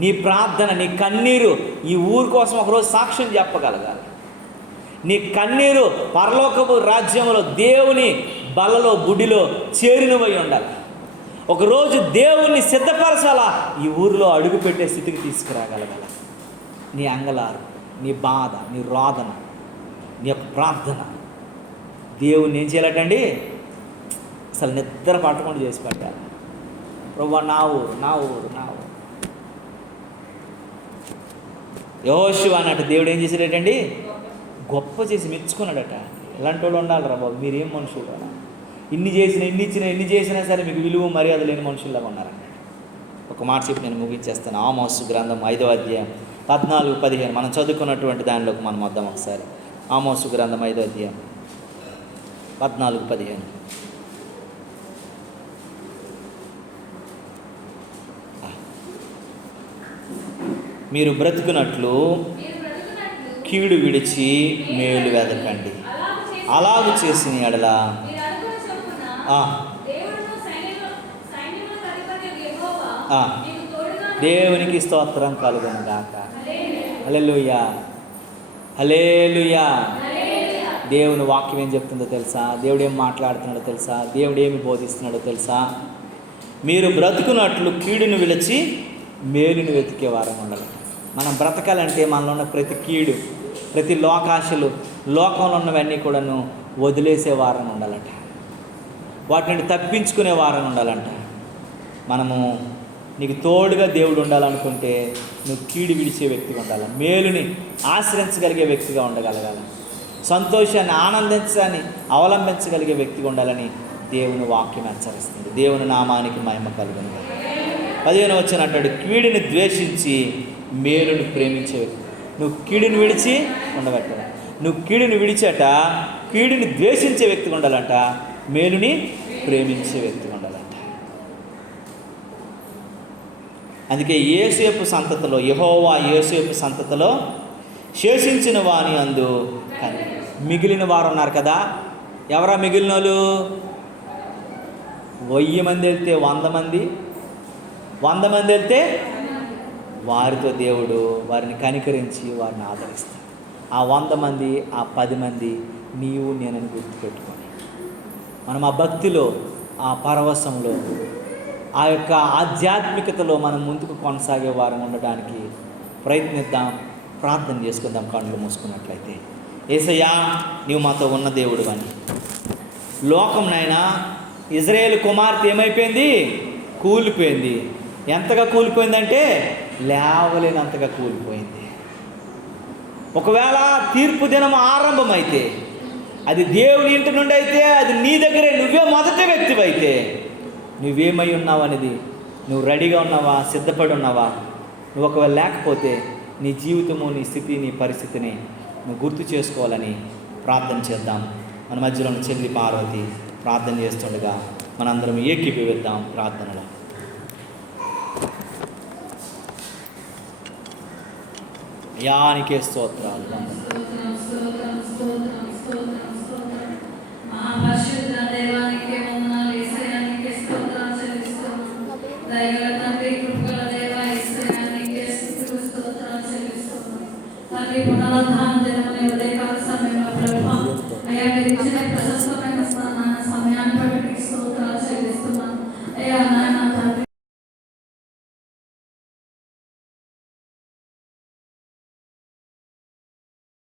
నీ ప్రార్థన, నీ కన్నీరు ఈ ఊరు కోసం ఒకరోజు సాక్ష్యం చెప్పగలగాలి. నీ కన్నీరు పరలోకపు రాజ్యంలో దేవుని బలలో గుడిలో చేరినవై ఉండాలి. ఒకరోజు దేవుణ్ణి సిద్ధపరచాలా, ఈ ఊరిలో అడుగుపెట్టే స్థితికి తీసుకురాగలగాల. నీ అంగలారు, నీ బాధ, నీ రోదన, నీ యొక్క ప్రార్థన దేవుణ్ణి ఏం చేయాలటండి? అసలు నిద్ర పట్టకుండా చేసి పెట్టాలి. ప్రభువా నా ఊరు, నా ఊరు, నా ఊరు. యెహోషువ అన్నట్టు దేవుడు ఏం చేశాడటండి? గొప్ప చేసి మెచ్చుకున్నాడట. ఇలాంటి వాళ్ళు ఉండాలి రా బాబు, మీరేం మనుషులు, ఇన్ని చేసినా సరే మీకు విలువ మర్యాద లేని మనుషుల్లాగా ఉన్నారండి. ఒక మాట చెప్పి నేను ముగించేస్తాను. ఆమోసు గ్రంథం 5వ అధ్యాయం 14-15 మనం చదువుకున్నటువంటి దానిలోకి మనం వద్దాం ఒకసారి. ఆమోసు గ్రంథం 5వ అధ్యాయం 14-15. మీరు బ్రతుకున్నట్లు కీడు విడిచి మేలు వెదకండి, అలాగు చేసిన ఎడల దేవునికి స్తోత్రం కలుగును గాక. హల్లెలూయా, హల్లెలూయా. దేవుని వాక్యం ఏం చెప్తుందో తెలుసా? దేవుడు ఏం మాట్లాడుతున్నాడో తెలుసా? దేవుడు ఏమి బోధిస్తున్నాడో తెలుసా? మీరు బ్రతుకున్నట్లు కీడును విడిచి మేలును వెతికే వారం ఉండాలి. మనం బ్రతకాలంటే మనలో ఉన్న ప్రతి కీడు, ప్రతి లోకాశలు, లోకంలో ఉన్నవన్నీ కూడాను వదిలేసే వారం ఉండాలంట. వాటిని తప్పించుకునే వారం ఉండాలంట. మనము నీకు తోడుగా దేవుడు ఉండాలనుకుంటే నువ్వు కీడు విడిచే వ్యక్తిగా ఉండాలి, మేలుని ఆశ్రయించగలిగే వ్యక్తిగా ఉండగలగాలి, సంతోషాన్ని ఆనందించాలని అవలంబించగలిగే వ్యక్తిగా ఉండాలని దేవుని వాక్యం హెచ్చరిస్తుంది. దేవుని నామానికి మహిమ కలుగును. 15వ వచనం అంటాడు, కీడుని ద్వేషించి మేలుని ప్రేమించే వ్యక్తి. నువ్వు కీడుని విడిచి ఉండబట్టాల. నువ్వు కీడుని విడిచాట కీడుని ద్వేషించే వ్యక్తిగా ఉండాలంట, మేలుని ప్రేమించే వ్యక్తిగా ఉండాలంట. అందుకే యోసేపు సంతతిలో, యెహోవా యోసేపు సంతతిలో శేషించిన వాని అందు కానీ మిగిలిన వారు ఉన్నారు కదా. ఎవరా మిగిలిన వాళ్ళు? 1000 మంది వెళ్తే 100 మంది, 100 మంది వెళ్తే వారితో దేవుడు వారిని కనికరించి వారిని ఆదరిస్తాడు. ఆ 100 మంది, ఆ 10 మంది నీవు నేనని గుర్తుపెట్టుకొని మనం ఆ భక్తిలో, ఆ పరవశంలో, ఆ యొక్క ఆధ్యాత్మికతలో మనం ముందుకు కొనసాగే వారం ఉండడానికి ప్రయత్నిద్దాం. ప్రార్థన చేసుకుందాం కళ్ళు మూసుకున్నట్లయితే. యేసయ్యా, నీవు మాతో ఉన్న దేవుడు అని. లోకం నాయనా, ఇజ్రాయేలు కుమార్తె ఏమైపోయింది? కూలిపోయింది. ఎంతగా కూలిపోయిందంటే లేవలేనంతగా కూలిపోయింది. ఒకవేళ తీర్పు దినం ఆరంభమైతే, అది దేవుని ఇంటి నుండి అయితే, అది నీ దగ్గరే, నువ్వే మొదటి వ్యక్తివైతే నువ్వేమై ఉన్నావు అనేది, నువ్వు రెడీగా ఉన్నావా, సిద్ధపడి ఉన్నావా? నువ్వు ఒకవేళ లేకపోతే నీ జీవితము, నీ స్థితి, నీ పరిస్థితిని నువ్వు గుర్తు చేసుకోవాలని ప్రార్థన చేద్దాం. మన మధ్యలో చెల్లి పార్వతి ప్రార్థన చేస్తుండగా మనందరం ఏకీభవిద్దాం ప్రార్థనలో. యానికే స్తోత్రాలు. తండ్రి పునరుద్ధాన దినమున